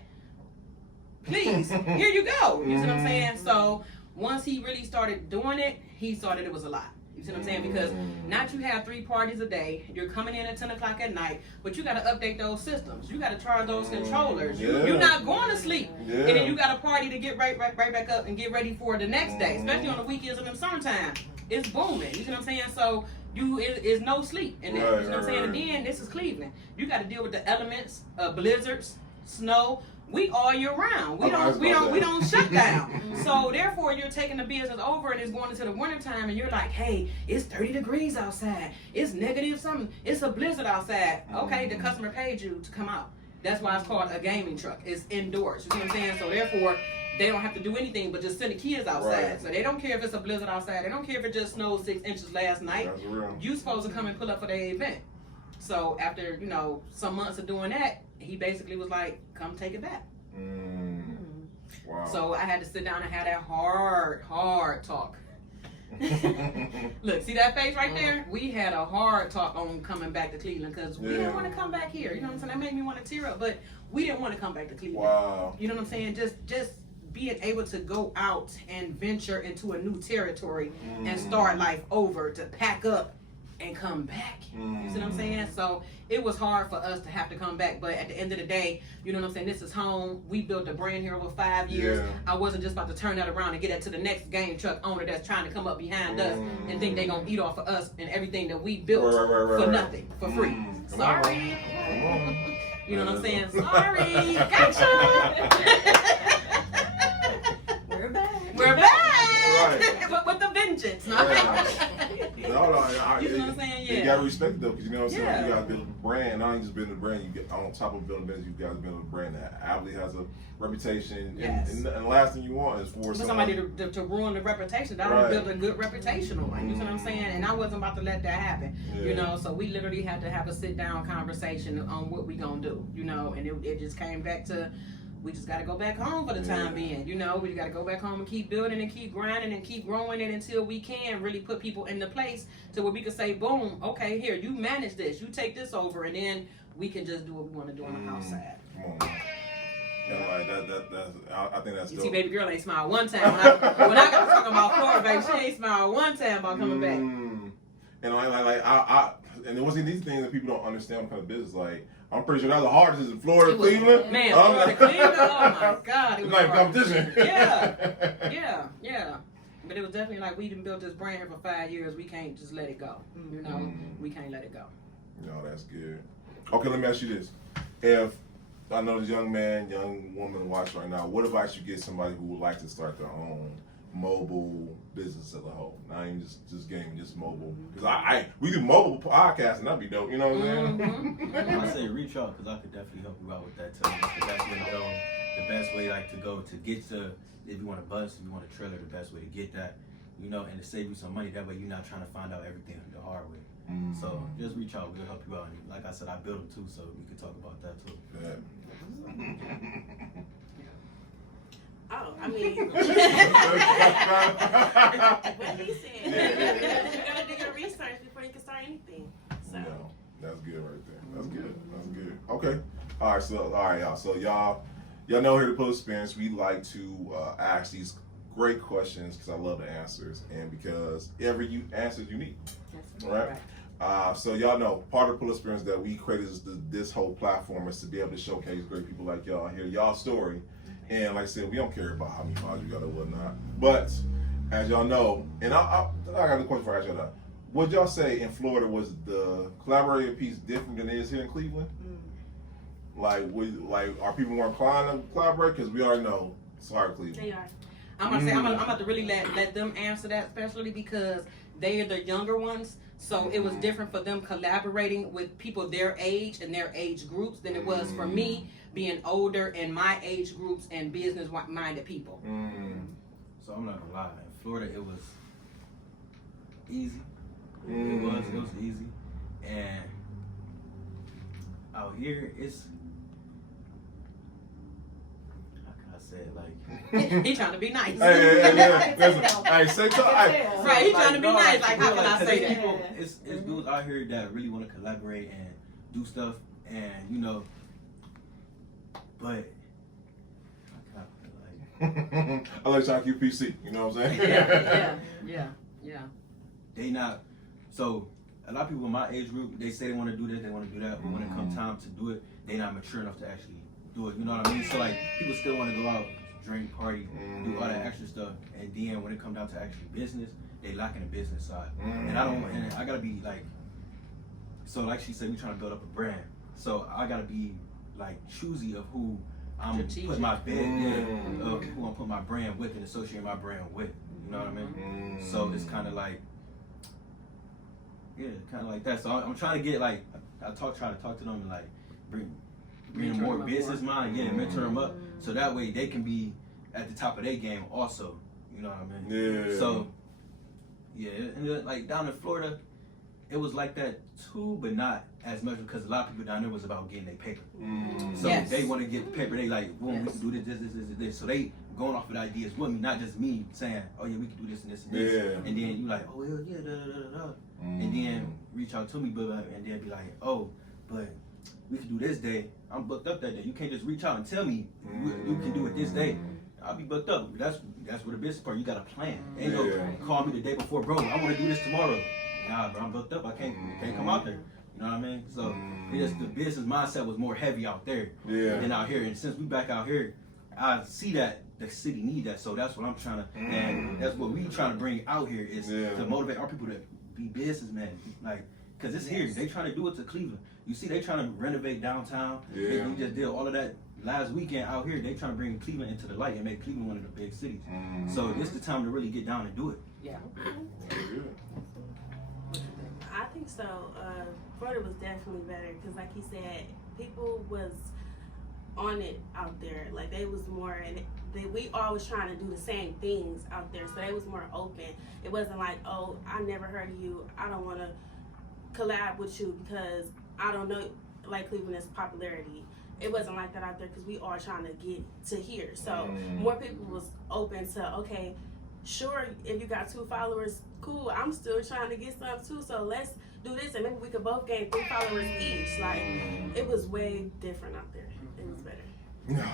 Please, here you go. You see what I'm saying? So once he really started doing it, he saw that it was a lot. You see what I'm saying? Because not you have 3 parties a day, you're coming in at 10 o'clock at night, but you got to update those systems. You got to charge those controllers. You're not going to sleep. And then you got a party to get right back up and get ready for the next day, especially on the weekends and in summertime. It's booming. You see what I'm saying? So is no sleep in there. You know what I'm saying? And then this is Cleveland. You got to deal with the elements, blizzards, snow. We all year round. We don't shut down. So therefore you're taking the business over and it's going into the wintertime and you're like, hey, it's 30 degrees outside. It's negative something. It's a blizzard outside. Okay, the customer paid you to come out. That's why it's called a gaming truck. It's indoors. You see what I'm saying? So therefore they don't have to do anything but just send the kids outside. So they don't care if it's a blizzard outside. They don't care if it just snowed 6 inches last night. You supposed to come and pull up for their event. So after, you know, some months of doing that, he basically was like, come take it back. Wow. So I had to sit down and have that hard talk. Look, see that face right there? We had a hard talk on coming back to Cleveland because we didn't want to come back here. You know what I'm saying? That made me want to tear up, but we didn't want to come back to Cleveland. Wow. You know what I'm saying? Just being able to go out and venture into a new territory and start life over, to pack up and come back. You see what I'm saying? So it was hard for us to have to come back, but at the end of the day, you know what I'm saying, this is home. We built a brand here over 5 years. I wasn't just about to turn that around and get it to the next game truck owner that's trying to come up behind us and think they're gonna eat off of us and everything that we built for nothing, for free. Sorry. You know what I'm saying? Sorry. Gotcha. We're back. But with the vengeance. No, you know what I'm saying? You gotta respect it though, because you know what I'm saying? You gotta build a brand. Not just building a brand, you get on top of building a business, you gotta build a brand that obviously has a reputation. And the last thing you want is for somebody to ruin the reputation. I don't build a good reputational one. You know what I'm saying? And I wasn't about to let that happen. You know, so we literally had to have a sit down conversation on what we gonna do, you know, and it just came back to, we just got to go back home for the time being. You know, we got to go back home and keep building and keep grinding and keep growing it until we can really put people in the place to where we can say, boom, okay, here, you manage this, you take this over, and then we can just do what we want to do on the outside. Come on. I think that's you dope. See, baby girl ain't smiled one time. When I got talking about Florida, baby, she ain't smiled one time about coming back. And and it wasn't these things that people don't understand what kind of business. Like, I'm pretty sure that's the hardest is in Florida, Cleveland. Man, Florida, Cleveland. Oh my God, it's like competition. Yeah. But it was definitely like, we done built this brand here for 5 years. We can't just let it go. You know, we can't let it go. No, that's good. Okay, let me ask you this. If I know this young man, young woman watch right now, what advice you give somebody who would like to start their own mobile business as a whole? Not even just gaming, just mobile. Because we do mobile podcasts and that'd be dope, you know what I'm saying? I say reach out, because I could definitely help you out with that too. That's where to go. The best way like to go to get to, if you want a bus, if you want a trailer, the best way to get that, you know, and to save you some money. That way you're not trying to find out everything the hard way. So just reach out, we'll help you out. And like I said, I built them too, so we could talk about that too. Oh, I mean, what he said. You gotta do your research before you can start anything. So No, that's good right there. That's good. That's good. Okay. All right, y'all. So y'all know here at the Pull Experience, we like to ask these great questions because I love the answers and because every answer is unique. Right? So y'all know part of the Pull Experience that we created this whole platform is to be able to showcase great people like y'all, hear y'all story. And like I said, we don't care about how many followers you got or whatnot. But as y'all know, and I got a question for y'all now. Would y'all say in Florida was the collaborative piece different than it is here in Cleveland? Like, are people more inclined to collaborate? Because we already know it's hard Cleveland. they are. I'm gonna say I'm about to really let them answer that, especially because they are the younger ones. So it was different for them collaborating with people their age and their age groups than it was for me being older and my age groups and business-minded people. So I'm not gonna lie, in Florida it was easy. It was easy, and out here it's, how can I say it, like He trying to be nice. Hey, say something. Right, he trying to be nice. Like, how can I say that? people, it's dudes out here that really want to collaborate and do stuff, and you know, but I like trying to keep PC. You know what I'm saying? Yeah. they not. So a lot of people in my age group, they say they want to do this, they want to do that, but when it comes time to do it, they not mature enough to actually do it. You know what I mean? So like, people still want to go out, drink, party, do all that extra stuff, and then when it comes down to actually business, they lacking the business side. And I gotta be like, so like she said, we trying to build up a brand. So I gotta be like choosy of who I'm putting my of who I'm putting my brand with and associating my brand with. You know what I mean? So it's kind of like, kind of like that. So I'm trying to get like, try to talk to them and like bring them more business mind, mentor them up, so that way they can be at the top of their game also. You know what I mean? Yeah. So and like down in Florida, it was like that too, but not as much because a lot of people down there was about getting their paper. So they want to get the paper. They like, boom, we can do this. So they going off of the ideas with me, not just me saying, oh yeah, we can do this and this and this. And then you like, oh yeah, and then reach out to me, and then be like, oh, but we can do this day. I'm booked up that day. You can't just reach out and tell me you can do it this day. I'll be booked up. That's where the business part. You got a plan. Ain't no call me the day before, bro. I want to do this tomorrow. Nah, bro, I'm booked up. I can't come out there. You know what I mean? So it's the business mindset was more heavy out there than out here. And since we back out here, I see that the city need that. So that's what I'm trying to, and that's what we trying to bring out here is to motivate our people to be businessmen. Like, cause it's here. They trying to do it to Cleveland. You see, they trying to renovate downtown. We just did all of that last weekend out here. They trying to bring Cleveland into the light and make Cleveland one of the big cities. So this the time to really get down and do it. I think so. Florida was definitely better because, like he said, people was on it out there. Like they was more, and we always trying to do the same things out there. So they was more open. It wasn't like, oh, I never heard of you. I don't want to collab with you because I don't know, like Cleveland's popularity. It wasn't like that out there because we are trying to get to here. So more people was open to, okay, sure, if you got 2 followers, cool. I'm still trying to get some too. So let's do this and maybe we could both gain 3 followers each. Like it was way different out there. It was better. No.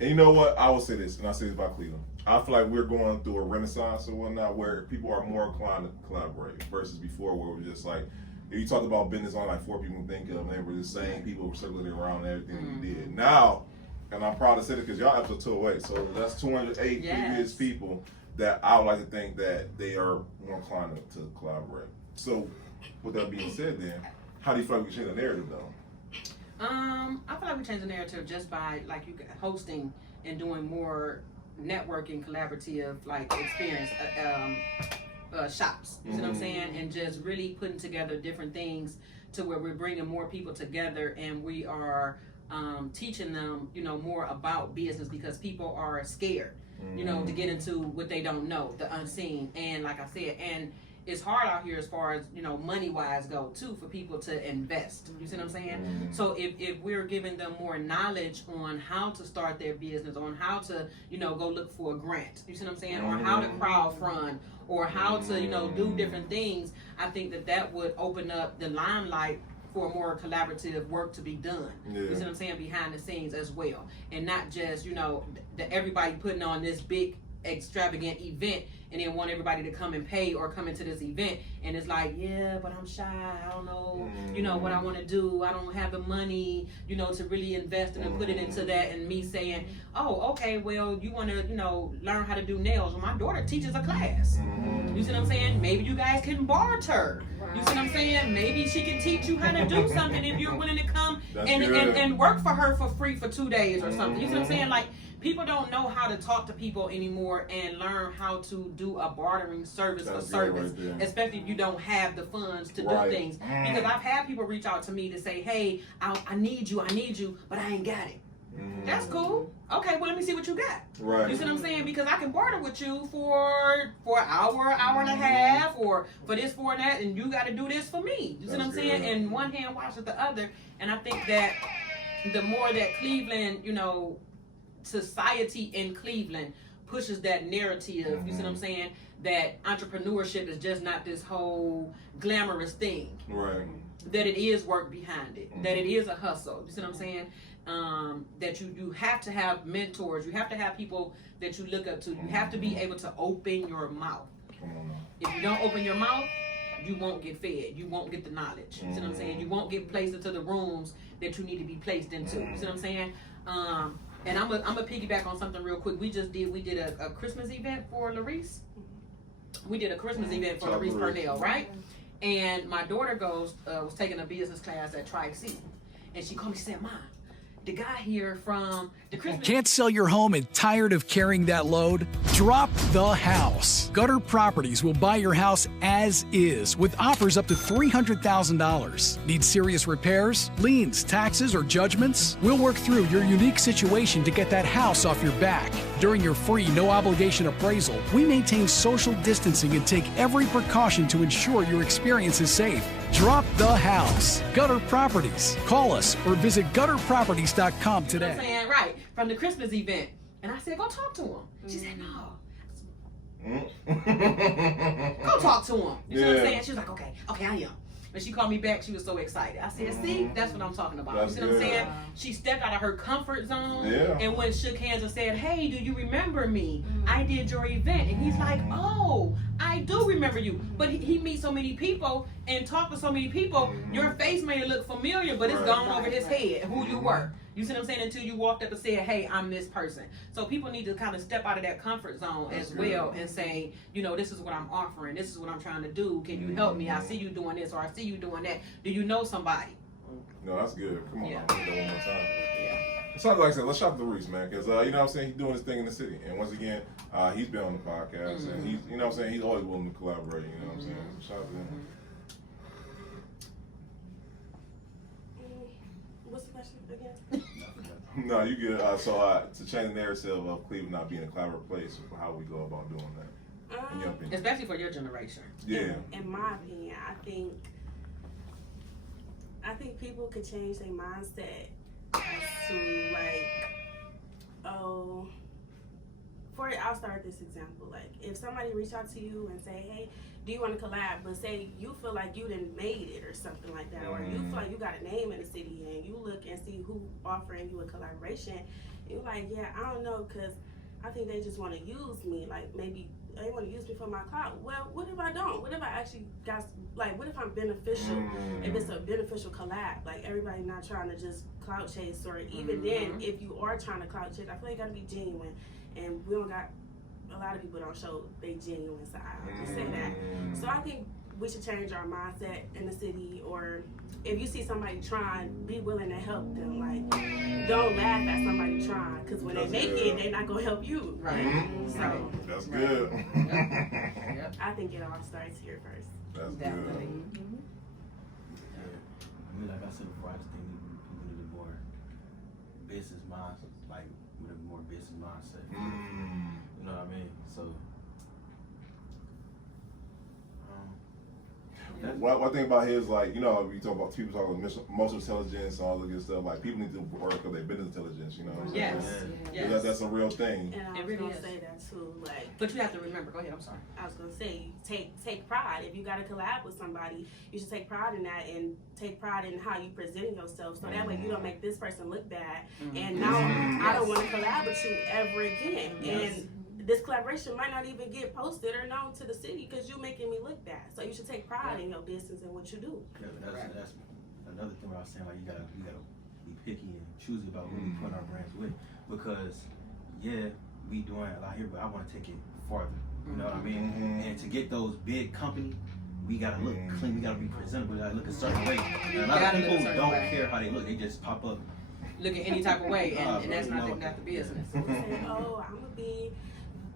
And you know what? I will say this, and I'll say this about Cleveland. I feel like we're going through a renaissance or whatnot where people are more inclined to collaborate versus before where it was just like, if you talked about business on like 4 people can think of, and they were the same people were circulating around everything we did. Now, and I'm proud to say it because y'all episode 208, so that's 208 previous people that I would like to think that they are more inclined to collaborate. So, with that being said, then, how do you feel like we change the narrative, though? I feel like we change the narrative just by like you hosting and doing more networking, collaborative like experience shops. You see what I'm saying? And just really putting together different things to where we're bringing more people together, and we are teaching them, you know, more about business, because people are scared, you know, to get into what they don't know, the unseen. And like I said, and it's hard out here as far as, you know, money wise go too, for people to invest. You see what I'm saying? So if we're giving them more knowledge on how to start their business, on how to, you know, go look for a grant, you see what I'm saying, or how to crowdfund, or how to, you know, do different things, I think that would open up the limelight for more collaborative work to be done. You see what I'm saying, behind the scenes as well, and not just, you know, everybody putting on this big extravagant event and then want everybody to come and pay or come into this event, and it's like, yeah, but I'm shy, I don't know, you know, what I want to do, I don't have the money, you know, to really invest and put it into that, and me saying, oh, okay, well, you want to, you know, learn how to do nails, well, my daughter teaches a class, you see what I'm saying, maybe you guys can barter, you see what I'm saying, maybe she can teach you how to do something if you're willing to come and work for her for free for 2 days or something, you see what I'm saying, like, people don't know how to talk to people anymore and learn how to do a bartering service for service, right, especially if you don't have the funds to do things. Because I've had people reach out to me to say, hey, I need you, but I ain't got it. That's cool. Okay, well, let me see what you got. Right. You see what I'm saying? Because I can barter with you for an hour and a half, or for this, for that, and you got to do this for me. You see what I'm saying? And one hand washes the other. And I think that the more that Cleveland, you know, society in Cleveland pushes that narrative, you see what I'm saying, that entrepreneurship is just not this whole glamorous thing, right? That it is work behind it, that it is a hustle, you see what I'm saying, that you have to have mentors, you have to have people that you look up to, you have to be able to open your mouth. If you don't open your mouth, you won't get fed, you won't get the knowledge, you see what I'm saying, you won't get placed into the rooms that you need to be placed into, you see what I'm saying. And I'm a piggyback on something real quick. We did a Christmas event for Larice. We did a Christmas event for Larice Purnell, right? And my daughter was taking a business class at Tri-C, and she called me, she said, Mom, the guy here from the Christmas... Can't sell your home and tired of carrying that load? Drop the house. Gutter Properties will buy your house as is with offers up to $300,000. Need serious repairs, liens, taxes, or judgments? We'll work through your unique situation to get that house off your back. During your free, no-obligation appraisal, we maintain social distancing and take every precaution to ensure your experience is safe. Drop the house. Gutter Properties. Call us or visit gutterproperties.com today. I'm saying, right, from the Christmas event. And I said, go talk to him. She said, no. Go talk to him. You know what I'm saying? She was like, okay, I am. When she called me back, she was so excited. I said, see, that's what I'm talking about. You see what I'm saying? She stepped out of her comfort zone and went, shook hands and said, hey, do you remember me? I did your event. And he's like, oh, I do remember you. But he meets so many people and talked to so many people, your face may look familiar, but it's gone over his head, who you were. You see what I'm saying? Until you walked up and said, hey, I'm this person. So people need to kind of step out of that comfort zone as well and say, you know, this is what I'm offering. This is what I'm trying to do. Can you help me? I see you doing this, or I see you doing that. Do you know somebody? No, that's good. Come on, let's do that one more time. So like I said, let's shout the Reese, man, because you know what I'm saying, he's doing his thing in the city, and once again, he's been on the podcast, and he's, you know what I'm saying, he's always willing to collaborate. You know what I'm saying? So shout out to him. What's the question again? No, you get so to change the narrative of Cleveland not being a collaborative place, how we go about doing that, in your opinion, especially for your generation. Yeah. In my opinion, I think people could change their mindset as to like, oh, I'll start this example. Like, if somebody reach out to you and say, hey, do you want to collab? But say you feel like you done made it or something like that, or you feel like you got a name in the city, and you look and see who offering you a collaboration, you're like, yeah, I don't know, because I think they just want to use me. Like, maybe they want to use me for my clout. Well, what if I don't? What if I actually got, like, what if I'm beneficial? If it's a beneficial collab, like everybody not trying to just clout chase, or even then, if you are trying to clout chase, I feel like you got to be genuine. And we don't got a lot of people don't show their genuine side. I'll just say that. So I think we should change our mindset in the city, or if you see somebody trying, be willing to help them. Like, don't laugh at somebody trying, because when they make it, they're not gonna help you. Right. So That's good. Yep. I think it all starts here first. That's Definitely. good. I mean, like I said before, I just think people need a more business mindset, like with a more business mindset. You know what I mean? So, One thing about his, like, you know, we talk about people talking about emotional intelligence and all the good stuff. Like, people need to work on their business intelligence. You know what I'm saying? Yes. That's a real thing. And I was gonna say that too. Like, But you have to remember. Go ahead. I'm sorry. I was gonna say, take pride. If you got to collab with somebody, you should take pride in that, and take pride in how you present yourself. So that way you don't make this person look bad. And now I don't want to collab with you ever again. And this collaboration might not even get posted or known to the city because you're making me look bad. So you should take pride in your business and what you do. that's another thing where I was saying, like, you gotta be picky and choosy about who you put our brands with, because we doing a lot here, but I want to take it farther. You know what I mean? And to get those big companies, we gotta look clean. We gotta be presentable. We gotta look a certain way. And a lot of people don't care how they look. They just pop up. Look at any type of way, and that's not the business. We say, oh, I'm gonna be.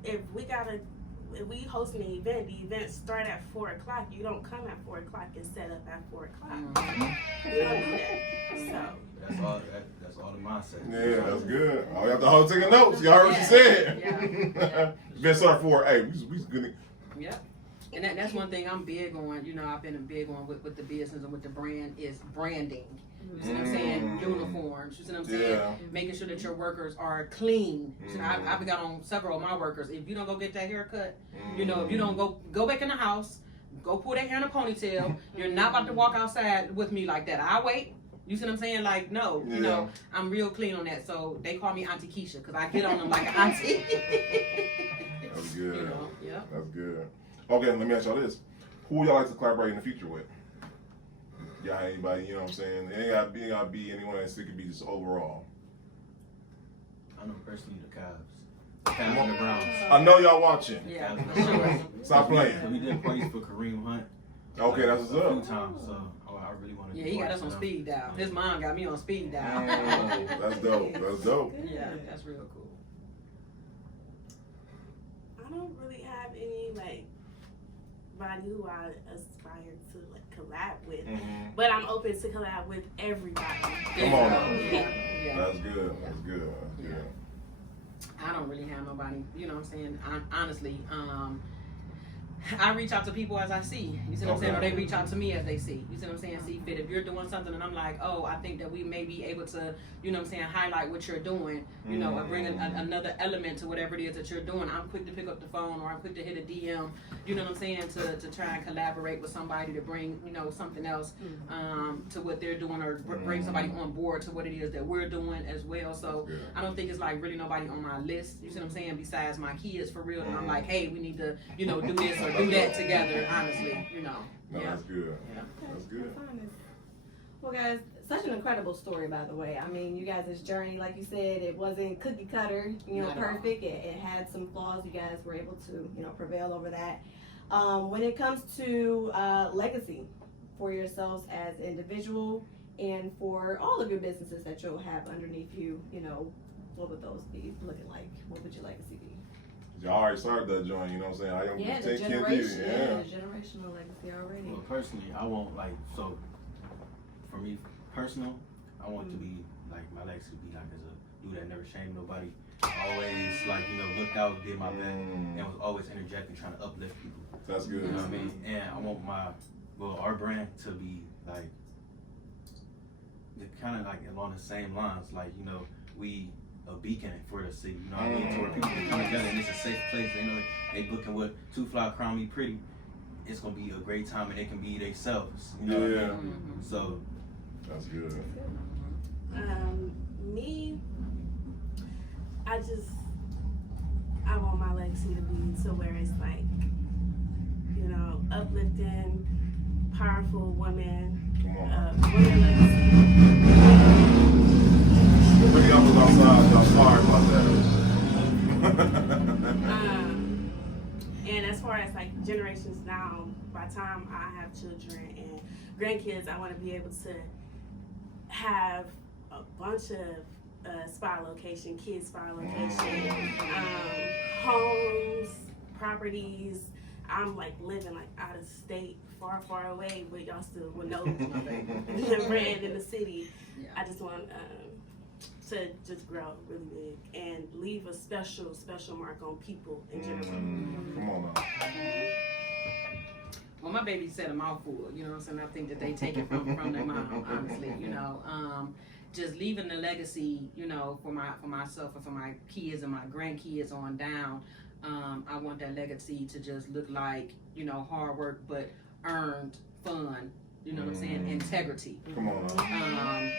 If we hosting an event, the event start at 4:00. You don't come at 4:00 and set up at 4:00. You don't do that. So that's all the mindset. Yeah, that's good. All you have to hold taking notes. Y'all heard what she said. Been started for, hey, we good. Yep. And that's one thing I'm big on. You know, I've been a big on with the business and with the brand is branding. You see what I'm saying? Uniforms. You see what I'm saying? Making sure that your workers are clean. So I've got on several of my workers. If you don't go get that haircut, you know, if you don't go back in the house, go pull that hair in a ponytail, you're not about to walk outside with me like that. I wait. You see what I'm saying? Like, no, you know, I'm real clean on that. So they call me Auntie Keisha because I get on them like an auntie. That's good. You know, That's good. Okay, let me ask y'all this. Who y'all like to collaborate in the future with? Y'all anybody, you know what I'm saying? It ain't gotta be anyone that it could be just overall. I know personally the Cavs and the Browns. I know y'all watching. Yeah. Stop playing. So we did plays for Kareem Hunt. Okay, that's what's up. A few times, so I really want to. Yeah, he got us on speed dial. His mom got me on speed dial. That's dope. That's dope. Yeah, that's real cool. I don't really have any body who I aspire to collab with, but I'm open to collab with everybody. Come on. Yeah. That's good. That's good. That's good. I don't really have nobody, you know what I'm saying? Honestly, I reach out to people as I see. You see what I'm saying? Or they reach out to me as they see. You see what I'm saying? See fit. If you're doing something and I'm like, oh, I think that we may be able to, you know what I'm saying, highlight what you're doing, you know, or bring another element to whatever it is that you're doing. I'm quick to pick up the phone or I'm quick to hit a DM, you know what I'm saying, to try and collaborate with somebody to bring, you know, something else to what they're doing or bring somebody on board to what it is that we're doing as well. So I don't think it's like really nobody on my list, you see what I'm saying, besides my kids for real. And I'm like, hey, we need to, you know, do this or do that together, honestly, you know. No, that's good. That's good. Well, guys, such an incredible story, by the way. I mean, you guys' journey, like you said, it wasn't cookie cutter, you know, perfect. It had some flaws. You guys were able to, you know, prevail over that. When it comes to legacy for yourselves as individual and for all of your businesses that you'll have underneath you, you know, what would those be looking like? What would your legacy be? Y'all already started that joint, you know what I'm saying? The generational legacy already. Well, personally, I want for me, personal, I want to be my legacy to be as a dude that never shamed nobody. Always looked out, did my best, and was always energetic, trying to uplift people. That's good. You know what I mean? And I want our brand to be kind of along the same lines, we a beacon for the city, you know what I mean? To where people can come together and it's a safe place. They know they booking with Two Fly Crown Me Pretty. It's gonna be a great time and they can be themselves. You know what I mean? So that's good. Me, I want my legacy to be to where it's uplifting, powerful women. Women legacy. Pretty up was outside. I'm sorry about that. as like generations now, by the time I have children and grandkids, I want to be able to have a bunch of spa location, kids spa location, homes, properties. I'm like living like out of state, far, far away, but y'all still will know brand in the city. Yeah. I just want to just grow really big and leave a special mark on people in general. Come on now. Well, my baby said a mouthful, you know what I'm saying? I think that they take it from their mom, honestly, you know. Just leaving the legacy, you know, for myself and for my kids and my grandkids on down. I want that legacy to just look like, you know, hard work, but earned fun, you know what I'm saying? Integrity. Come on now.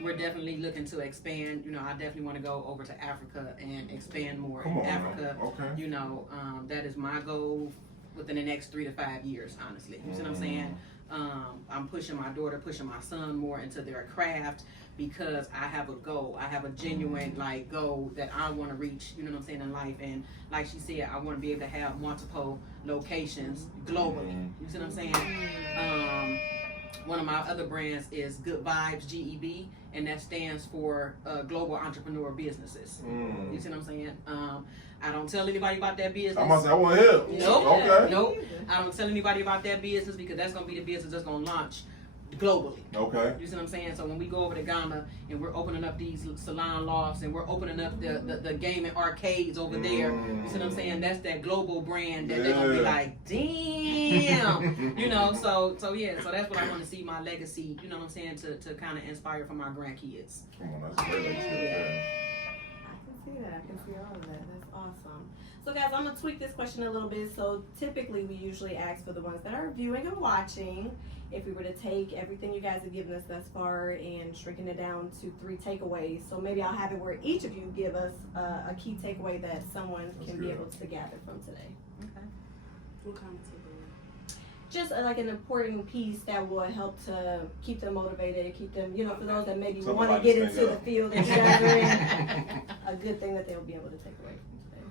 We're definitely looking to expand. You know, I definitely want to go over to Africa and expand more Come in on Africa. now. Okay. You know, that is my goal within the next 3 to 5 years, honestly. You see what I'm saying? I'm pushing my daughter, pushing my son more into their craft because I have a goal. I have a genuine like goal that I want to reach, you know what I'm saying, in life. And like she said, I want to be able to have multiple locations globally. You see what I'm saying? One of my other brands is Good Vibes GEB, and that stands for Global Entrepreneur Businesses. You see what I'm saying? I don't tell anybody about that business. I must say, I want to help. Nope. Okay. Nope. I don't tell anybody about that business because that's going to be the business that's going to launch globally. Okay. You see what I'm saying? So when we go over to Ghana and we're opening up these salon lofts and we're opening up the gaming arcades over there, you see what I'm saying? That's that global brand that they're gonna be like, damn, you know. So yeah. So that's what I want to see my legacy. You know what I'm saying? To kind of inspire for my grandkids. Come on, that's great. I can see all of that. That's awesome. So guys, I'm gonna tweak this question a little bit. So typically we usually ask for the ones that are viewing and watching, if we were to take everything you guys have given us thus far and shrinking it down to 3 takeaways. So maybe I'll have it where each of you give us a key takeaway that someone can be able to gather from today. Okay. What kind of takeaway? Just like an important piece that will help to keep them motivated, keep them, you know, for those that maybe want to get into the field that you guys are in, a good thing that they'll be able to take away from today.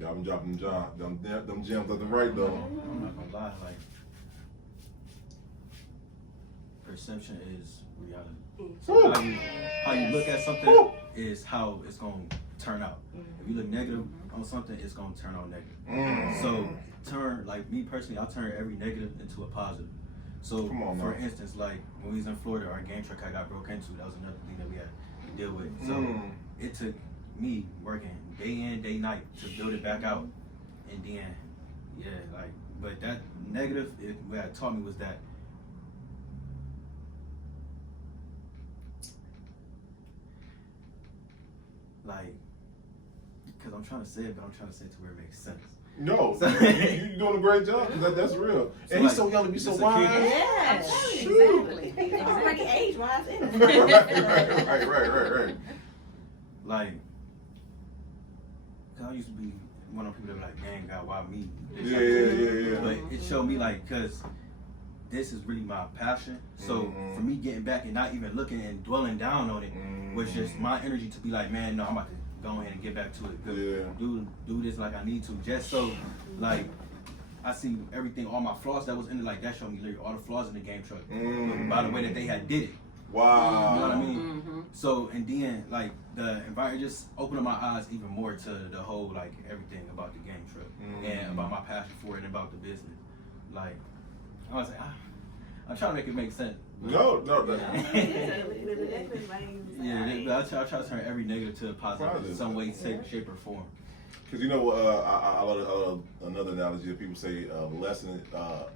Yeah, I'm dropping them gems at the right though. I'm not gonna lie, like perception is reality. So how you look at something is how it's gonna turn out. If you look negative on something, it's gonna turn out negative. So turn, like me personally, I turn every negative into a positive. So for instance, like when we was in Florida, our game truck I got broke into, that was another thing that we had to deal with. So it took me working day in, day night to build it back out. And then, yeah, like, but that negative, what it taught me was that like, because I'm trying to say it, but I'm trying to say it to where it makes sense. No, you're doing a great job. That's real. So and like, he's so young to be so wise. Yeah, exactly. He's already age wise in it. Right. Like, cause I used to be one of the people that were like, dang God, why me? Yeah. But it showed me like, cause this is really my passion. So for me getting back and not even looking and dwelling down on it was just my energy to be like, man, no, I'm about to go ahead and get back to it. Do this like I need to, just so like I see everything, all my flaws that was in it, like that showed me literally all the flaws in the game truck by the way that they had did it. Wow. You know what I mean? So and then like the environment just opened up my eyes even more to the whole like everything about the game truck and about my passion for it and about the business. Like I was like, I'm trying to make it make sense. No. Yeah, but I try to turn every negative to a positive in some way, shape, or form. Because you know, I love another analogy. People say lesson, a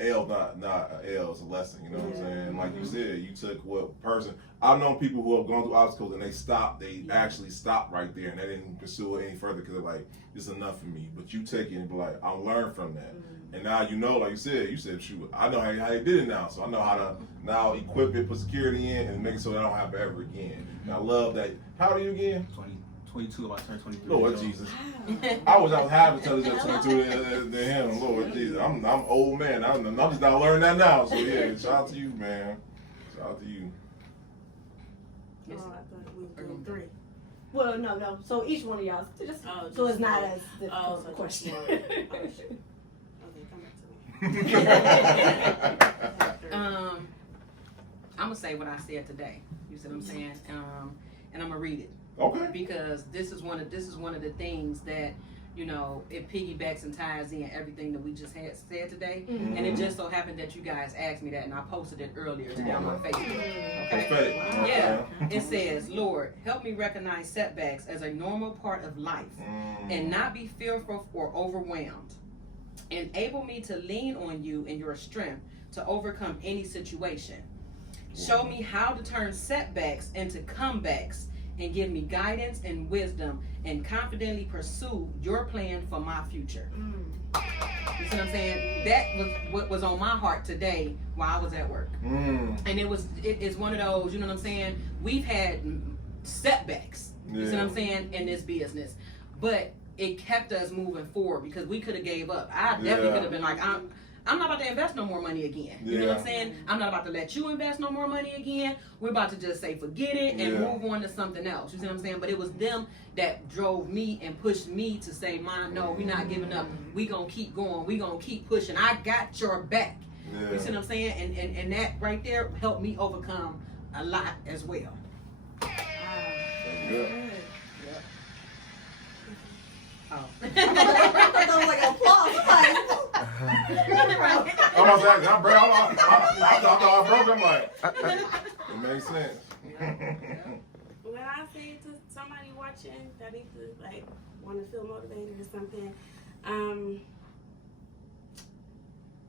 L not a L, it's a lesson. You know what I'm saying? Like you said, you took what person. I've known people who have gone through obstacles and they stopped. They actually stopped right there and they didn't pursue it any further because they're like, it's enough for me. But you take it and be like, I'll learn from that. And now you know, like you said, shoot, I know how you did it now, so I know how to now equip it, put security in, and make it so that I don't happen ever again. And I love that. How old are you again? 22, about to turn 23. Lord Jesus. I was half intelligent at 22 than him. Lord Jesus. I'm old man. I'm just not learning that now. So yeah, shout out to you, man. Shout out to you. Oh, I thought we were doing 3. Well, no. So each one of y'all, just so it's not as difficult of a question. Okay, come back to me. I'm gonna say what I said today. You see what I'm saying? And I'm gonna read it. Okay. Because this is one of the things that, you know, it piggybacks and ties in everything that we just had said today. Mm-hmm. And it just so happened that you guys asked me that, and I posted it earlier today on my Facebook. Okay. Perfect. Yeah. It says, Lord, help me recognize setbacks as a normal part of life and not be fearful or overwhelmed. Enable me to lean on you and your strength to overcome any situation. Show me how to turn setbacks into comebacks and give me guidance and wisdom and confidently pursue your plan for my future. You see what I'm saying? That was what was on my heart today while I was at work. And it's one of those, you know what I'm saying? We've had setbacks, you see what I'm saying, in this business. But it kept us moving forward because we could have gave up. I definitely could have been like, I'm not about to invest no more money again. You know what I'm saying? I'm not about to let you invest no more money again. We're about to just say forget it and move on to something else. You see what I'm saying? But it was them that drove me and pushed me to say, no, we're not giving up. We gonna keep going. We gonna keep pushing. I got your back. You see what I'm saying? And that right there helped me overcome a lot as well. Oh. That was like applause. I'm broke. I'm like, it makes sense. When I say to somebody watching that needs to like want to feel motivated or something,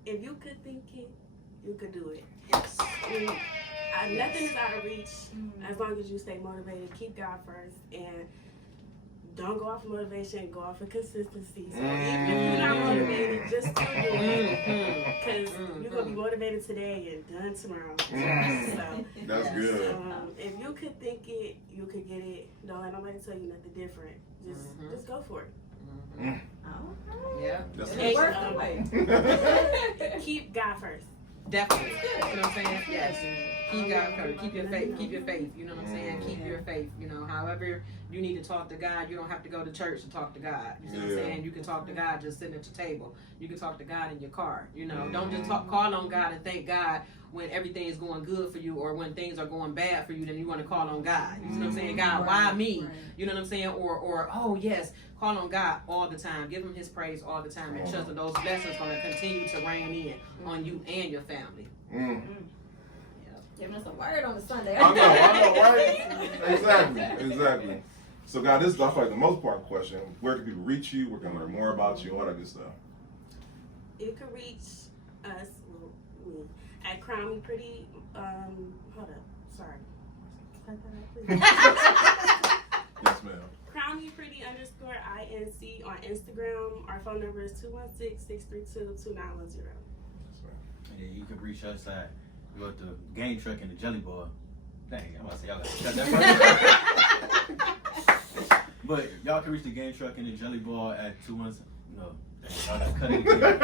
if you could think it, you could do it. Yes. Nothing is out of reach as long as you stay motivated. Keep God first and don't go off of motivation, go off of consistency. So even if you're not motivated, just still do it. Because you're going to be motivated today and done tomorrow. So, that's good. If you could think it, you could get it. Don't let nobody tell you nothing different. Just go for it. Yeah. Keep God first. Definitely. You know what I'm saying? Yes. Keep God first. Keep your faith. Keep your faith. You know what I'm saying? Keep your faith. You know, however you need to talk to God, you don't have to go to church to talk to God. You see what I'm saying? You can talk to God just sitting at your table. You can talk to God in your car. You know, don't just call on God and thank God when everything is going good for you or when things are going bad for you. Then you want to call on God. You see what I'm saying? God, why me? You know what I'm saying? Or oh yes, call on God all the time. Give him his praise all the time and trust that those blessings are going to continue to rain in on you and your family. Giving us a word on the Sunday. I know, right? Exactly. So, God, this is like the most important question. Where can people reach you? Where can they learn more about you? All that good stuff. You can reach us at Crown Me Pretty. Hold up. Sorry. Yes, ma'am. Crown Me Pretty _INC on Instagram. Our phone number is 216-632-2910. And then you can reach us at the game truck and the jelly ball. Dang, I'm about to say y'all got to shut that part. But y'all can reach the game truck and the jelly ball at 216. No, y'all got to cut it again.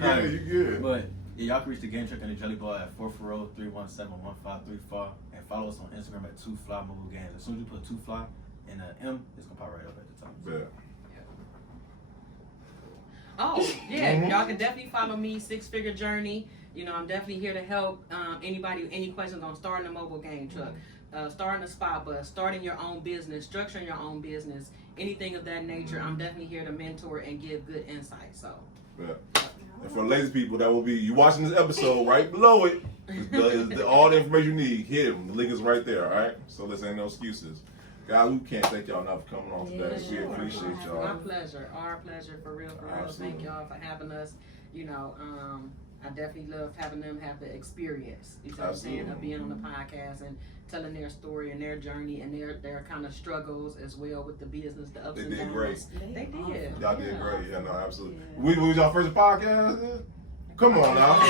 Nah, you good. But yeah, y'all can reach the game truck and the jelly ball at 440-317-1534 and follow us on Instagram at 2Fly Mobile Games. As soon as you put 2Fly and an M, it's gonna pop right up at the top. Yeah. Oh, yeah. Y'all can definitely follow me, Six Figure Journey. You know, I'm definitely here to help anybody with any questions on starting a mobile game truck, starting a spot bus, starting your own business, structuring your own business, anything of that nature. I'm definitely here to mentor and give good insight. So. Yeah. And for lazy people, that will be you watching this episode right below it. Is all the information you need. Hit them. The link is right there. All right. So this ain't no excuses. Guys, we can't thank y'all enough for coming on today. We appreciate y'all. My pleasure. Our pleasure, for real, for real. Absolutely. Thank y'all for having us. You know, I definitely love having them have the experience, you know what I'm saying, of being on the podcast and telling their story and their journey and their kind of struggles as well with the business, the ups and downs. They did great. They did. Y'all did great. Yeah, no, absolutely. We was y'all first podcast? Come on now.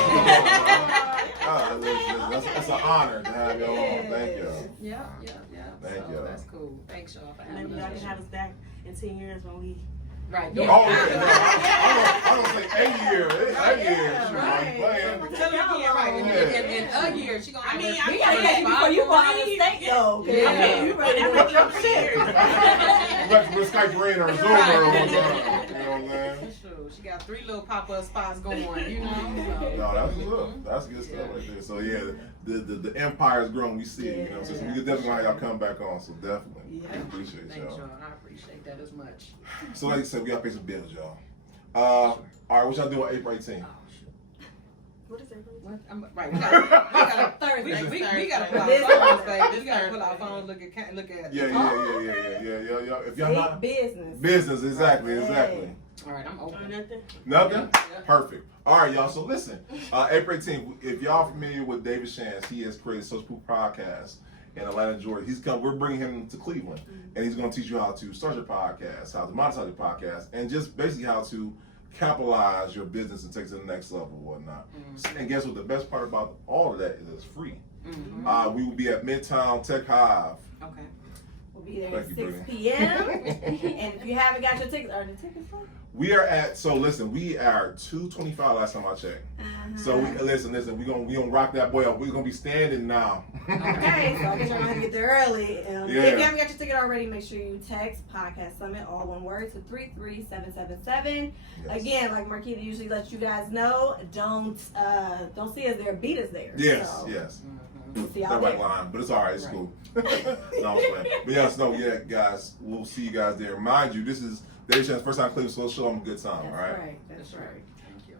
That's an honor to have y'all on. Thank y'all. Yeah. Thank y'all. That's cool. Thanks, y'all, for having Maybe y'all can have us back in 10 years when we. Right. Yeah. Oh, yeah. I don't say 8 years. 8 years. Right. Tell me again, right. And a year. She gonna. I mean, We gotta catch you before you go out of state, though. Yeah. You ready to work your shit. We're Skype Ray or Zoom or whatever. You know what I'm saying? That's true. She got 3 little pop-up spots going, you know. So. No, that's good. That's good stuff right there. So yeah, the empire's grown. We see it. You know, so we could definitely have y'all come back on. So definitely, Yeah. I appreciate Thanks, y'all. y'all. I appreciate that as much. So like I said, we gotta pay some bills, y'all. All right, what y'all doing on April 18th? What is it? Right, we gotta Thursday. we gotta pull our phones, baby. We gotta pull our phones, look at. Yeah. If y'all not business, exactly. All right, I'm open. Nothing? Yeah. Perfect. All right, y'all. So listen, April 18th. If y'all familiar with David Shantz, he has created Social Proof Podcast in Atlanta, Georgia. We're bringing him to Cleveland, and he's going to teach you how to start your podcast, how to monetize your podcast, and just basically how to capitalize your business and take it to the next level and whatnot. And guess what? The best part about all of that is it's free. We will be at Midtown Tech Hive. Okay. We'll be there Thank at you, 6 p.m. And if you haven't got your tickets, are the tickets on? We are at, so listen, we are $225 last time I checked. So listen, we're gonna rock that boy up. We're gonna be standing now. Okay, so I guess you're gonna have to get there early. If you haven't got your ticket already, make sure you text Podcast Summit, all one word, to 33777. Yes. Again, like Marquita usually lets you guys know, don't see us there, beat us there. Yes, so, yes. See That y'all right there. line, but it's all right. It's cool. No, I'm playing. But yes, guys, we'll see you guys there. Mind you, this is David Shant's first time Cleveland, so show them a good time. That's All right. right. That's right. Thank you.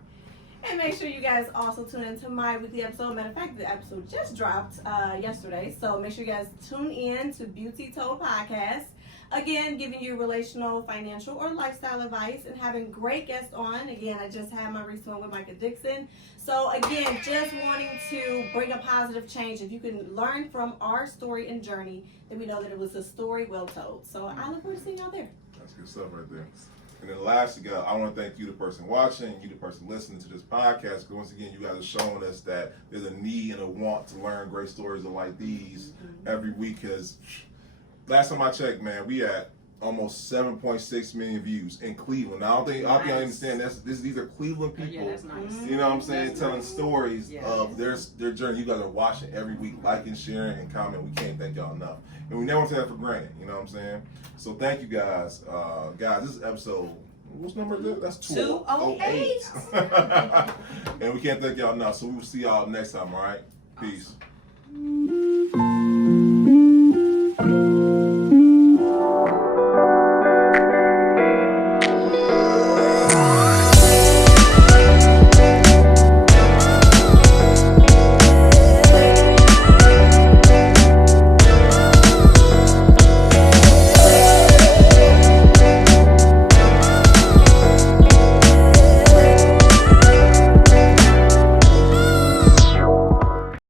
And make sure you guys also tune into my weekly episode. Matter of fact, the episode just dropped yesterday. So make sure you guys tune in to Beauty Told Podcast. Again, giving you relational, financial, or lifestyle advice and having great guests on. Again, I just had my recent one with Micah Dixon. So again, just wanting to bring a positive change. If you can learn from our story and journey, then we know that it was a story well told. So I look forward to seeing y'all there. That's good stuff right there. And then lastly, guys, I want to thank you, the person watching, you, the person listening to this podcast. Because once again, you guys are showing us that there's a need and a want to learn great stories like these every week. Because last time I checked, man, we at almost 7.6 million views in Cleveland. Now, I don't think I understand these are Cleveland people. Yeah, that's nice. You know what I'm saying? That's Telling nice. stories Yeah. of their journey. You guys are watching every week, liking, sharing, and commenting. We can't thank y'all enough. And we never take that for granted. You know what I'm saying? So thank you guys. Guys, this is episode, what's number is that? That's 208. And we can't thank y'all enough. So we will see y'all next time, all right? Peace.